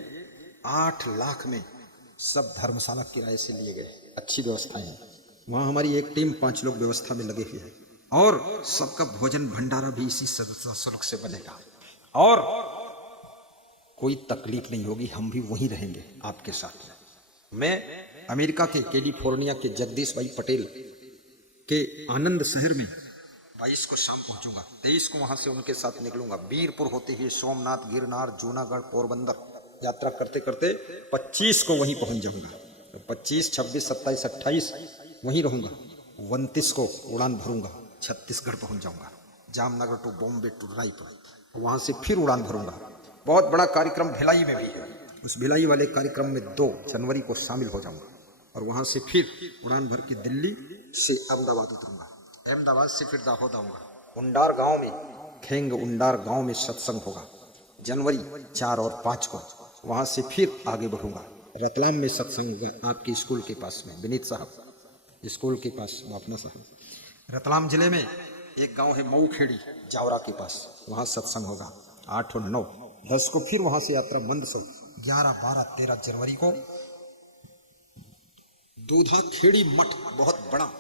8 लाख में सब धर्मशाला किराए से लिए गए। अच्छी व्यवस्थाएं हैं वहाँ। हमारी एक टीम 5 लोग व्यवस्था में लगे हुए हैं, और सबका भोजन भंडारा भी इसी सदस्यता शुल्क से बनेगा, और कोई तकलीफ नहीं होगी, हम भी वहीं रहेंगे आपके साथ में। मैं अमेरिका के कैलिफोर्निया के जगदीश भाई पटेल के आनंद शहर में 22 को शाम पहुंचूंगा, 23 को वहां से उनके साथ निकलूंगा, बीरपुर होते हुए सोमनाथ, गिरनार, जूनागढ़, पोरबंदर यात्रा करते करते 25 को वहीं पहुंच जाऊंगा। तो 25, 26, 27, 28 वहीं रहूंगा, 29 को उड़ान भरूंगा, छत्तीसगढ़ पहुंच जाऊंगा, जामनगर टू बॉम्बे टू रायपुर, वहां से फिर उड़ान भरूंगा। बहुत बड़ा कार्यक्रम भिलाई में भी है, उस भिलाई वाले कार्यक्रम में 2 जनवरी को शामिल हो जाऊंगा, और वहां से फिर उड़ान भर के दिल्ली से अहमदाबाद उतरूंगा, अहमदाबाद से फिर दाहोद आऊंगा। उंडार गांव में, खेंग उंडार गांव में सत्संग होगा जनवरी 4 और 5 को, वहां से फिर आगे बढ़ूंगा। रतलाम में सत्संग होगा आपके स्कूल के पास में, विनीत साहब स्कूल के पास, बापना साहब। रतलाम जिले में एक गांव है मऊखेड़ी, जावरा के पास, वहां सत्संग होगा 8 और 9, 10 को फिर वहां से यात्रा मंदसौर, 11, 12, 13 जनवरी को दूधा खेड़ी मठ, बहुत बड़ा,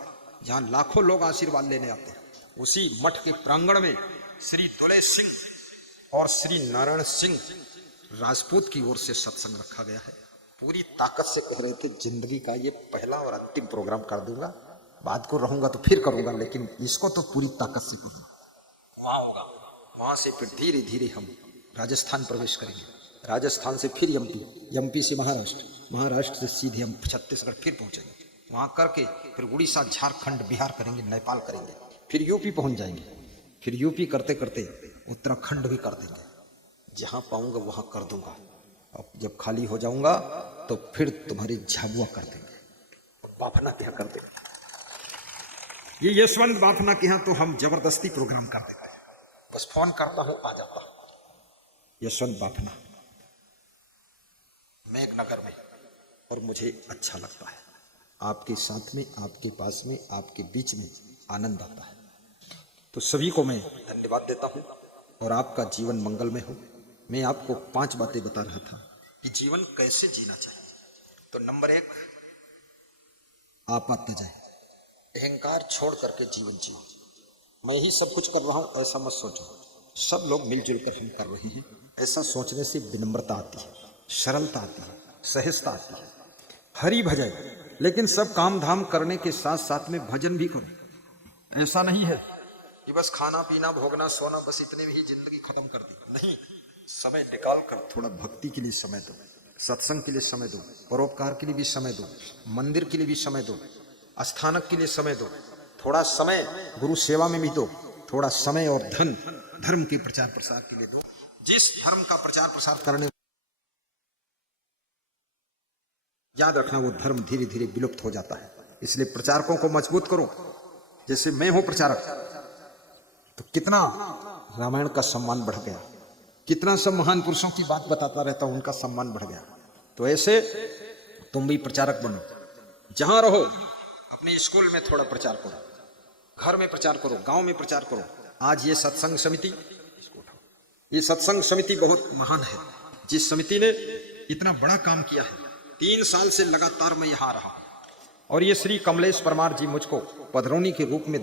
जहां लाखों लोग आशीर्वाद लेने आते हैं, उसी मठ के प्रांगण में श्री दुले सिंह और श्री नारायण सिंह राजपूत की ओर से सत्संग रखा गया है। पूरी ताकत से कह रहे थे जिंदगी का ये पहला और अंतिम प्रोग्राम कर दूंगा, बाद को रहूंगा तो फिर करूंगा, लेकिन इसको तो पूरी ताकत से करूंगा। वहां होगा, वहां से फिर धीरे धीरे हम राजस्थान प्रवेश करेंगे, राजस्थान से फिर एमपी से महाराष्ट्र, महाराष्ट्र से सीधे हम छत्तीसगढ़ फिर पहुंचेंगे, वहां करके फिर उड़ीसा, झारखंड, बिहार करेंगे, नेपाल करेंगे, फिर यूपी पहुंच जाएंगे, फिर यूपी करते करते उत्तराखंड भी कर देंगे, जहां पाऊंगा वहां कर दूंगा। अब जब खाली हो जाऊंगा तो फिर तुम्हारी झाबुआ कर देंगे, बाफना क्या कर देंगे। ये यशवंत बाफना के यहाँ तो हम जबरदस्ती प्रोग्राम कर देते हैं, बस फोन करता हूं आ जाता। यशवंत बाफना मेघनगर में, और मुझे अच्छा लगता है आपके साथ में, आपके पास में, आपके बीच में आनंद आता है। तो सभी को मैं धन्यवाद देता हूं, और आपका जीवन मंगलमय हो। मैं आपको 5 बातें बता रहा था कि जीवन कैसे जीना चाहिए। तो नंबर 1, आपात जाए, अहंकार छोड़ करके जीवन जियो। मैं ही सब कुछ कर रहा हूं ऐसा मत सोचो, सब लोग मिलजुल कर हम कर रहे हैं, ऐसा सोचने से विनम्रता आती है, सरलता आती है, सहजता आती है। हरि भजन, लेकिन सब काम धाम करने के साथ साथ में भजन भी करो। ऐसा नहीं है कि बस खाना पीना भोगना सोना बस इतने में ही जिंदगी खत्म कर दी, नहीं। समय निकाल कर थोड़ा भक्ति के लिए समय दो, सत्संग के लिए समय दो, परोपकार के लिए भी समय दो, मंदिर के लिए भी समय दो, स्थानक के लिए समय दो, थोड़ा समय गुरु सेवा में भी दो, थोड़ा समय और धन धर्म के प्रचार प्रसार के लिए दो। जिस धर्म का प्रचार प्रसार करने, याद रखना वो धर्म धीरे धीरे विलुप्त हो जाता है, इसलिए प्रचारकों को मजबूत करो। जैसे मैं हूं प्रचारक, तो कितना रामायण का सम्मान बढ़ गया, कितना सब महान पुरुषों की बात बताता रहता हूं, उनका सम्मान बढ़ गया। तो ऐसे तुम भी प्रचारक बनो, जहां रहो अपने स्कूल में थोड़ा प्रचार करो, घर में प्रचार करो, गांव में प्रचार करो। आज ये सत्संग समिति, ये सत्संग समिति बहुत महान है, जिस समिति ने इतना बड़ा काम किया है। 3 साल से लगातार मैं यहाँ रहा, और ये श्री कमलेश परमार जी मुझको पधरौनी के रूप में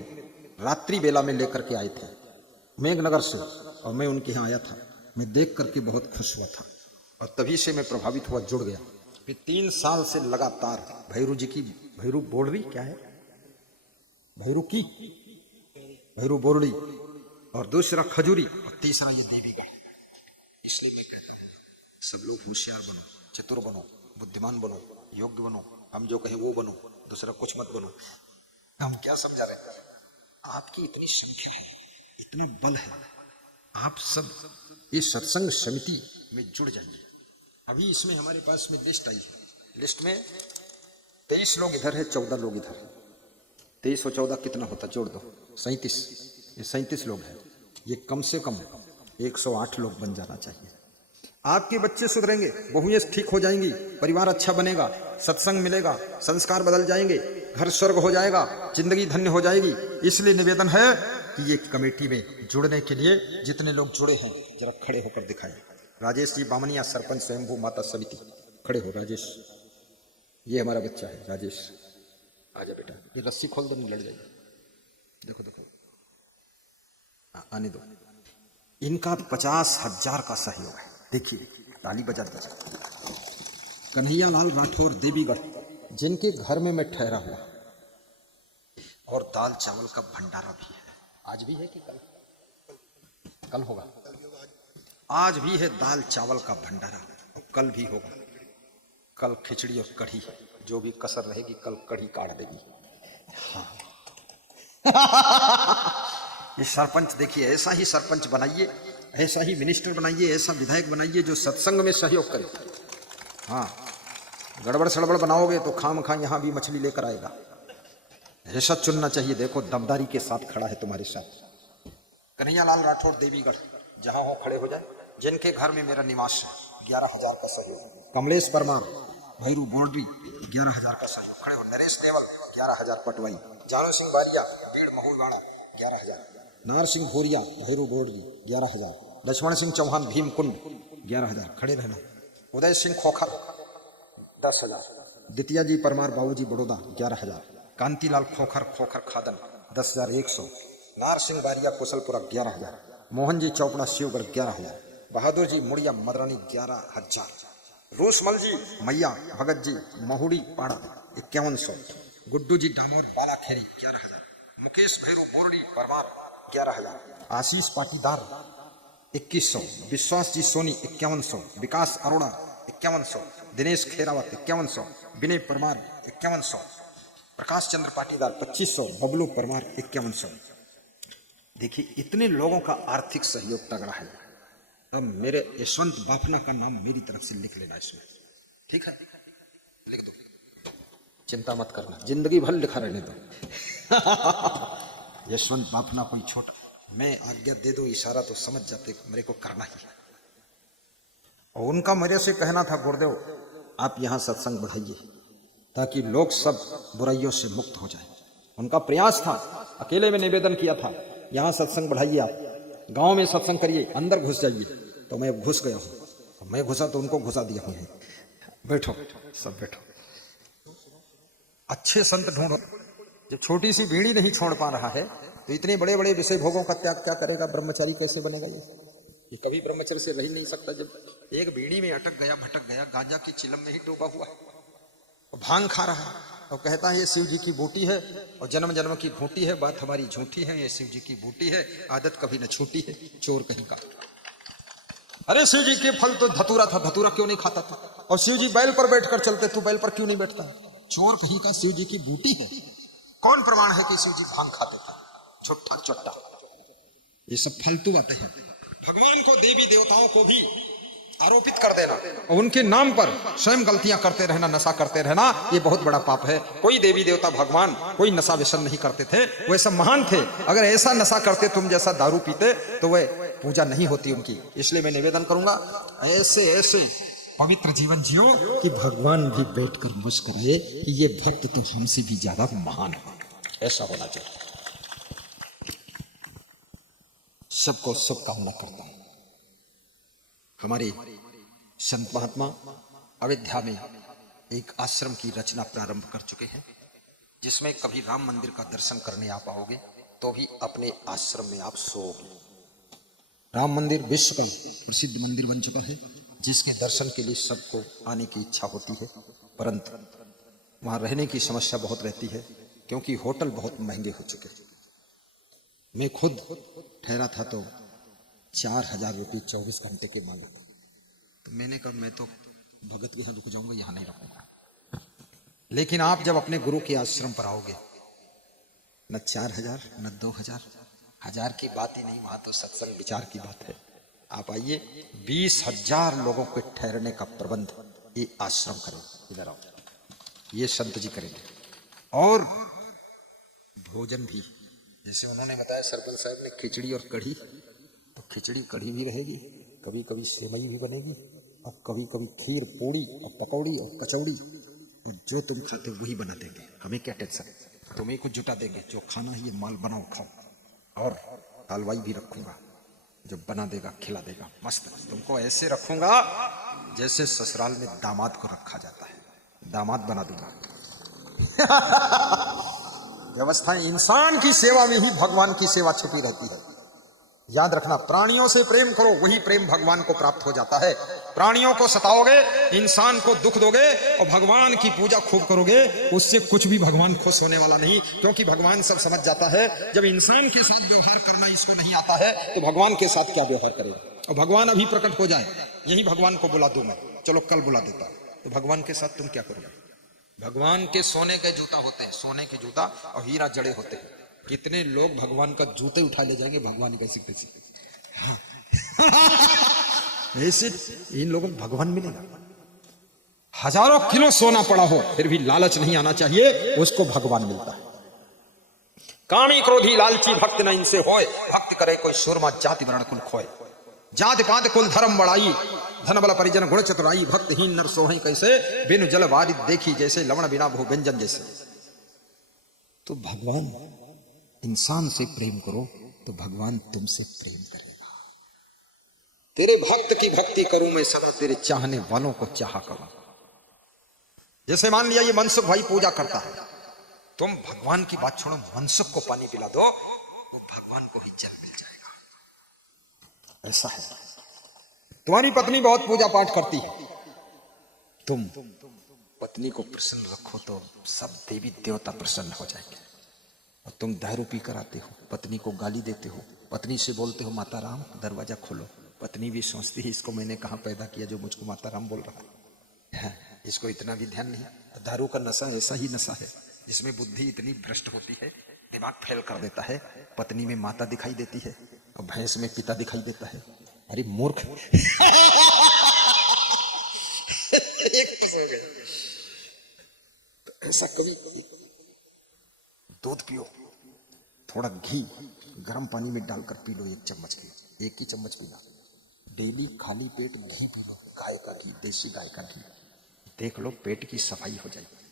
रात्रि बेला में लेकर के आए थे मेघनगर से, और मैं उनके यहाँ आया था। मैं देख करके बहुत खुश हुआ था, और तभी से मैं प्रभावित हुआ, जुड़ गया। फिर 3 साल से लगातार भैरू जी की, भैरू बोरड़ी क्या है, भैरू की भैरू बोरड़ी, और दूसरा खजूरी, और तीसरा ये देवी का। इसलिए सब लोग होशियार बनो, चतुर बनो, बुद्धिमान बनो, योग्य बनो, हम जो कहें वो बनो, दूसरा कुछ मत बनो। हम क्या समझा रहे हैं, आपकी इतनी संख्या है, इतना बल है, आप सब इस सत्संग समिति में जुड़ जाइए। अभी इसमें हमारे पास में लिस्ट आई है, लिस्ट में 23 लोग इधर है, 14 लोग इधर है। 23 और 14 कितना होता, जोड़ दो, 37। ये 37 लोग हैं। ये कम से कम 108 लोग बन जाना चाहिए। आपके बच्चे सुधरेंगे, बहुएं ठीक हो जाएंगी, परिवार अच्छा बनेगा, सत्संग मिलेगा, संस्कार बदल जाएंगे, घर स्वर्ग हो जाएगा, जिंदगी धन्य हो जाएगी। इसलिए निवेदन है कि ये कमेटी में जुड़ने के लिए जितने लोग जुड़े हैं जरा खड़े होकर दिखाएं। राजेश जी बामनिया, सरपंच स्वयंभू माता समिति, खड़े हो राजेश। ये हमारा बच्चा है राजेश, आजा बेटा। ये रस्सी खोल दो, नहीं लड़ जाइए। देखो देखो, आने दो। इनका 50,000 का सहयोग है। देखिए, ताली बजा दीजिए। कन्हैया लाल राठौर, देवीगढ़, जिनके घर में मैं ठहरा हुआ, और दाल चावल का भंडारा भी है। आज भी है कि कल? कल होगा। आज भी है दाल चावल का भंडारा, और कल भी होगा। कल खिचड़ी और कढ़ी, जो भी कसर रहेगी कल कढ़ी काट देगी। हाँ। ये सरपंच देखिए, ऐसा ही सरपंच बनाइए, ऐसा ही मिनिस्टर बनाइए, ऐसा विधायक बनाइए जो सत्संग में सहयोग करे। हाँ, गड़बड़ सड़बड़ बनाओगे तो खाम खा यहाँ भी मछली लेकर आएगा। ऐसा चुनना चाहिए। देखो, दमदारी के साथ खड़ा है तुम्हारे साथ। कन्हैया लाल राठौर, देवीगढ़, जहां हो खड़े हो जाए। जिनके घर में मेरा निवास है, 11,000 का सहयोग। कमलेश परमार, भैरू बोर्डी, 11,000 का सहयोग, खड़े हो। नरेश देवल, 11,000 पटवाई। जानू सिंह बारिया, बीड़ महुलवाड़ा, 11,000। नार सिंह भूरिया, भैरू बोर्डी, 11,000। लक्ष्मण सिंह चौहान, भीमकुंड, 11,000, खड़े रहना। उदय सिंह खोखर, 10,000। दितिया जी परमार, बाबूजी बड़ौदा, 11,000। कांतिलाल खोखर, खोखर खादन, 10,100। नार सिंह बारिया, कुशलपुरा, 11,000। मोहन जी चौपड़ा, शिवगढ़, 11,000। बहादुर जी मुड़िया, मदरानी, 11,000। रोसमल जी मैया, भगत जी महुड़ी पाड़ा, 5100। गुड्डू जी डामोर, बालाखेरी, 11,000। मुकेश भैरू बोरडी परमार, 11,000। आशीष पाटीदार, 2100। विश्वास जी सोनी, 5100। विकास अरोड़ा, 5100। दिनेश खेरावत, 5100। विनय परमार, 5100। प्रकाश चंद्र पाटीदार, 2500। बबलू परमार, 5100। देखिए, इतने लोगों का आर्थिक सहयोग तगड़ा है। अब मेरे यशवंत बाफना का नाम मेरी तरफ से लिख लेना इसमें, ठीक है? लिख दो, चिंता मत करना, जिंदगी भर लिखा रहने दो। यशवंत बाफना कोई छोटा, मैं आज्ञा दे दो, इशारा तो समझ जाते मेरे को करना ही है। और उनका मेरे से कहना था, गुरुदेव आप यहाँ सत्संग बढ़ाइए ताकि लोग सब बुराइयों से मुक्त हो जाए। उनका प्रयास था, अकेले में निवेदन किया था, यहाँ सत्संग बढ़ाइए, आप गांव में सत्संग करिए, अंदर घुस जाइए। तो मैं घुस गया हूँ, मैं घुसा तो उनको घुसा दिया हूँ। बैठो, सब बैठो। अच्छे संत ढूंढो। जब छोटी सी बीड़ी नहीं छोड़ पा रहा है तो इतने बड़े बड़े विषय भोगों का त्याग क्या करेगा? ब्रह्मचारी कैसे बनेगा? ये कभी ब्रह्मचर्य से रह नहीं सकता। जब एक बीड़ी में अटक गया, भटक गया, गांजा की चिलम में ही डूबा हुआ, भांग खा रहा है और कहता है ये शिव जी की बूटी है और जन्म जन्म की घूटी है, बात हमारी झूठी है, ये शिव जी की बूटी है, आदत कभी न छूटी है, चोर कहीं का। अरे शिव जी के फल तो धतूरा था, धतूरा क्यों नहीं खाता था? और शिव जी बैल पर बैठकर चलते, तू बैल पर क्यों नहीं बैठता? चोर कहीं का, शिव जी की बूटी है। कौन प्रमाण है कि शिव जी भांग खाते थे? छोटा चोट्टा, ये सब फालतू बातें हैं। भगवान को, देवी देवताओं को भी आरोपित कर देना और उनके नाम पर स्वयं गलतियां करते रहना, नशा करते रहना, ये बहुत बड़ा पाप है। कोई देवी देवता, भगवान कोई नशा व्यसन नहीं करते थे, वो सब महान थे। अगर ऐसा नशा करते, तुम जैसा दारू पीते, तो वह पूजा नहीं होती उनकी। इसलिए मैं निवेदन करूंगा, ऐसे ऐसे पवित्र जीवन जियो कि भगवान भी बैठकर मुस्कुराए कि ये भक्त तो हमसे भी ज्यादा महान है। ऐसा होना चाहिए। सबको शुभकामना करता हूं। हमारे संत महात्मा अयोध्या में एक आश्रम की रचना प्रारंभ कर चुके हैं, जिसमें कभी राम मंदिर का दर्शन करने आ पाओगे तो भी अपने आश्रम में आप सोओगे। राम मंदिर विश्व का प्रसिद्ध मंदिर बन चुका है, जिसके दर्शन के लिए सबको आने की इच्छा होती है, परंतु वहां रहने की समस्या बहुत रहती है क्योंकि होटल बहुत महंगे हो चुके हैं। मैं खुद ठहरा था तो 4,000 रुपये 24 घंटे के मांगा था। तो मैंने कहा मैं तो भगत के यहाँ रुक जाऊंगा, यहाँ नहीं रहूंगा। लेकिन आप जब अपने गुरु के आश्रम पर आओगे, न 4,000 न 2,000, 1000 की बात ही नहीं, वहां तो सत्संग विचार की बात है। आप आइए, 20,000 लोगों के ठहरने का प्रबंध ये आश्रम करें। इधर आओ, ये संत जी करेंगे। और भोजन भी जैसे उन्होंने बताया, सरपंच साहब ने खिचड़ी और कढ़ी, तो खिचड़ी कढ़ी भी रहेगी, कभी कभी सेवई भी बनेगी, और कभी कभी खीर पूड़ी और पकौड़ी और कचौड़ी, और जो तुम खाते हो वही बना देंगे। हमें क्या टेंशन, तुम्हें कुछ जुटा देंगे, जो खाना है ये माल बनाओ खाओ। और हलवाई भी रखूंगा, जो बना देगा खिला देगा मस्त। तुमको ऐसे रखूंगा जैसे ससुराल में दामाद को रखा जाता है, दामाद बना दूंगा। व्यवस्था, इंसान की सेवा में ही भगवान की सेवा छुपी रहती है। याद रखना, प्राणियों से प्रेम करो, वही प्रेम भगवान को प्राप्त हो जाता है। प्राणियों को सताओगे, इंसान को दुख दोगे और भगवान की पूजा खूब करोगे, उससे कुछ भी भगवान खुश होने वाला नहीं। क्योंकि भगवान सब समझ जाता है, जब इंसान के साथ व्यवहार करना इसको नहीं आता है तो भगवान के साथ क्या व्यवहार करेगा। और भगवान अभी प्रकट हो जाए, यही भगवान को बुला दूं मैं, चलो कल बुला देता, तो भगवान के साथ तुम क्या करोगे। भगवान के सोने के जूता होते हैं, सोने के जूता और हीरा जड़े होते हैं। कितने लोग भगवान का जूते उठा ले जाएंगे भगवान कैसी कैसी। हाँ। ऐसे इन लोगों को भगवान मिलेगा। हजारों किलो सोना पड़ा हो फिर भी लालच नहीं आना चाहिए, उसको भगवान मिलता है। कामी क्रोधी लालची भक्त न इनसे होए, भक्त करे कोई सुरमा जाति वर्ण कुल खोए। जाति पात कुल धर्म बढ़ाई, धन बल परिजन गुण चतुराई। भक्तहीन नर सोहे कैसे, बिनु जल वारिद देखी जैसे। लवण बिना भो व्यंजन जैसे। तो भगवान, इंसान से प्रेम करो तो भगवान तुमसे प्रेम करेगा। तेरे भक्त की भक्ति करूं मैं सदा, तेरे चाहने वालों को चाहा करूं। जैसे मान लिया ये मनसुख भाई पूजा करता है, तुम भगवान की बात छोड़ो, मनसुख को पानी पिला दो, वो भगवान को ही जल मिल जाएगा। ऐसा है। तुम्हारी पत्नी बहुत पूजा पाठ करती है, तुम पत्नी को प्रसन्न रखो तो सब देवी देवता प्रसन्न हो जाएंगे। और तुम दारू पी कर आते हो, पत्नी को गाली देते हो, पत्नी से बोलते हो माता राम दरवाजा खोलो, पत्नी भी सोचती है इसको मैंने कहां पैदा किया जो मुझको माता राम बोल रहा है। इसको इतना भी ध्यान नहीं। दारू का नशा ऐसा ही नशा है जिसमें बुद्धि इतनी भ्रष्ट होती है, दिमाग फेल कर देता है। पत्नी में माता दिखाई देती है और भैंस में पिता दिखाई देता है। अरे मूर्ख। ऐसा कभी दूध पियो, थोड़ा घी गर्म पानी में डालकर पी लो, 1 चम्मच की, 1 ही चम्मच पीना। डेली खाली पेट घी पी लो, गाय का घी, देसी गाय का घी। देख लो पेट की सफाई हो जाएगी।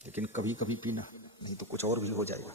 लेकिन कभी कभी पीना, नहीं तो कुछ और भी हो जाएगा।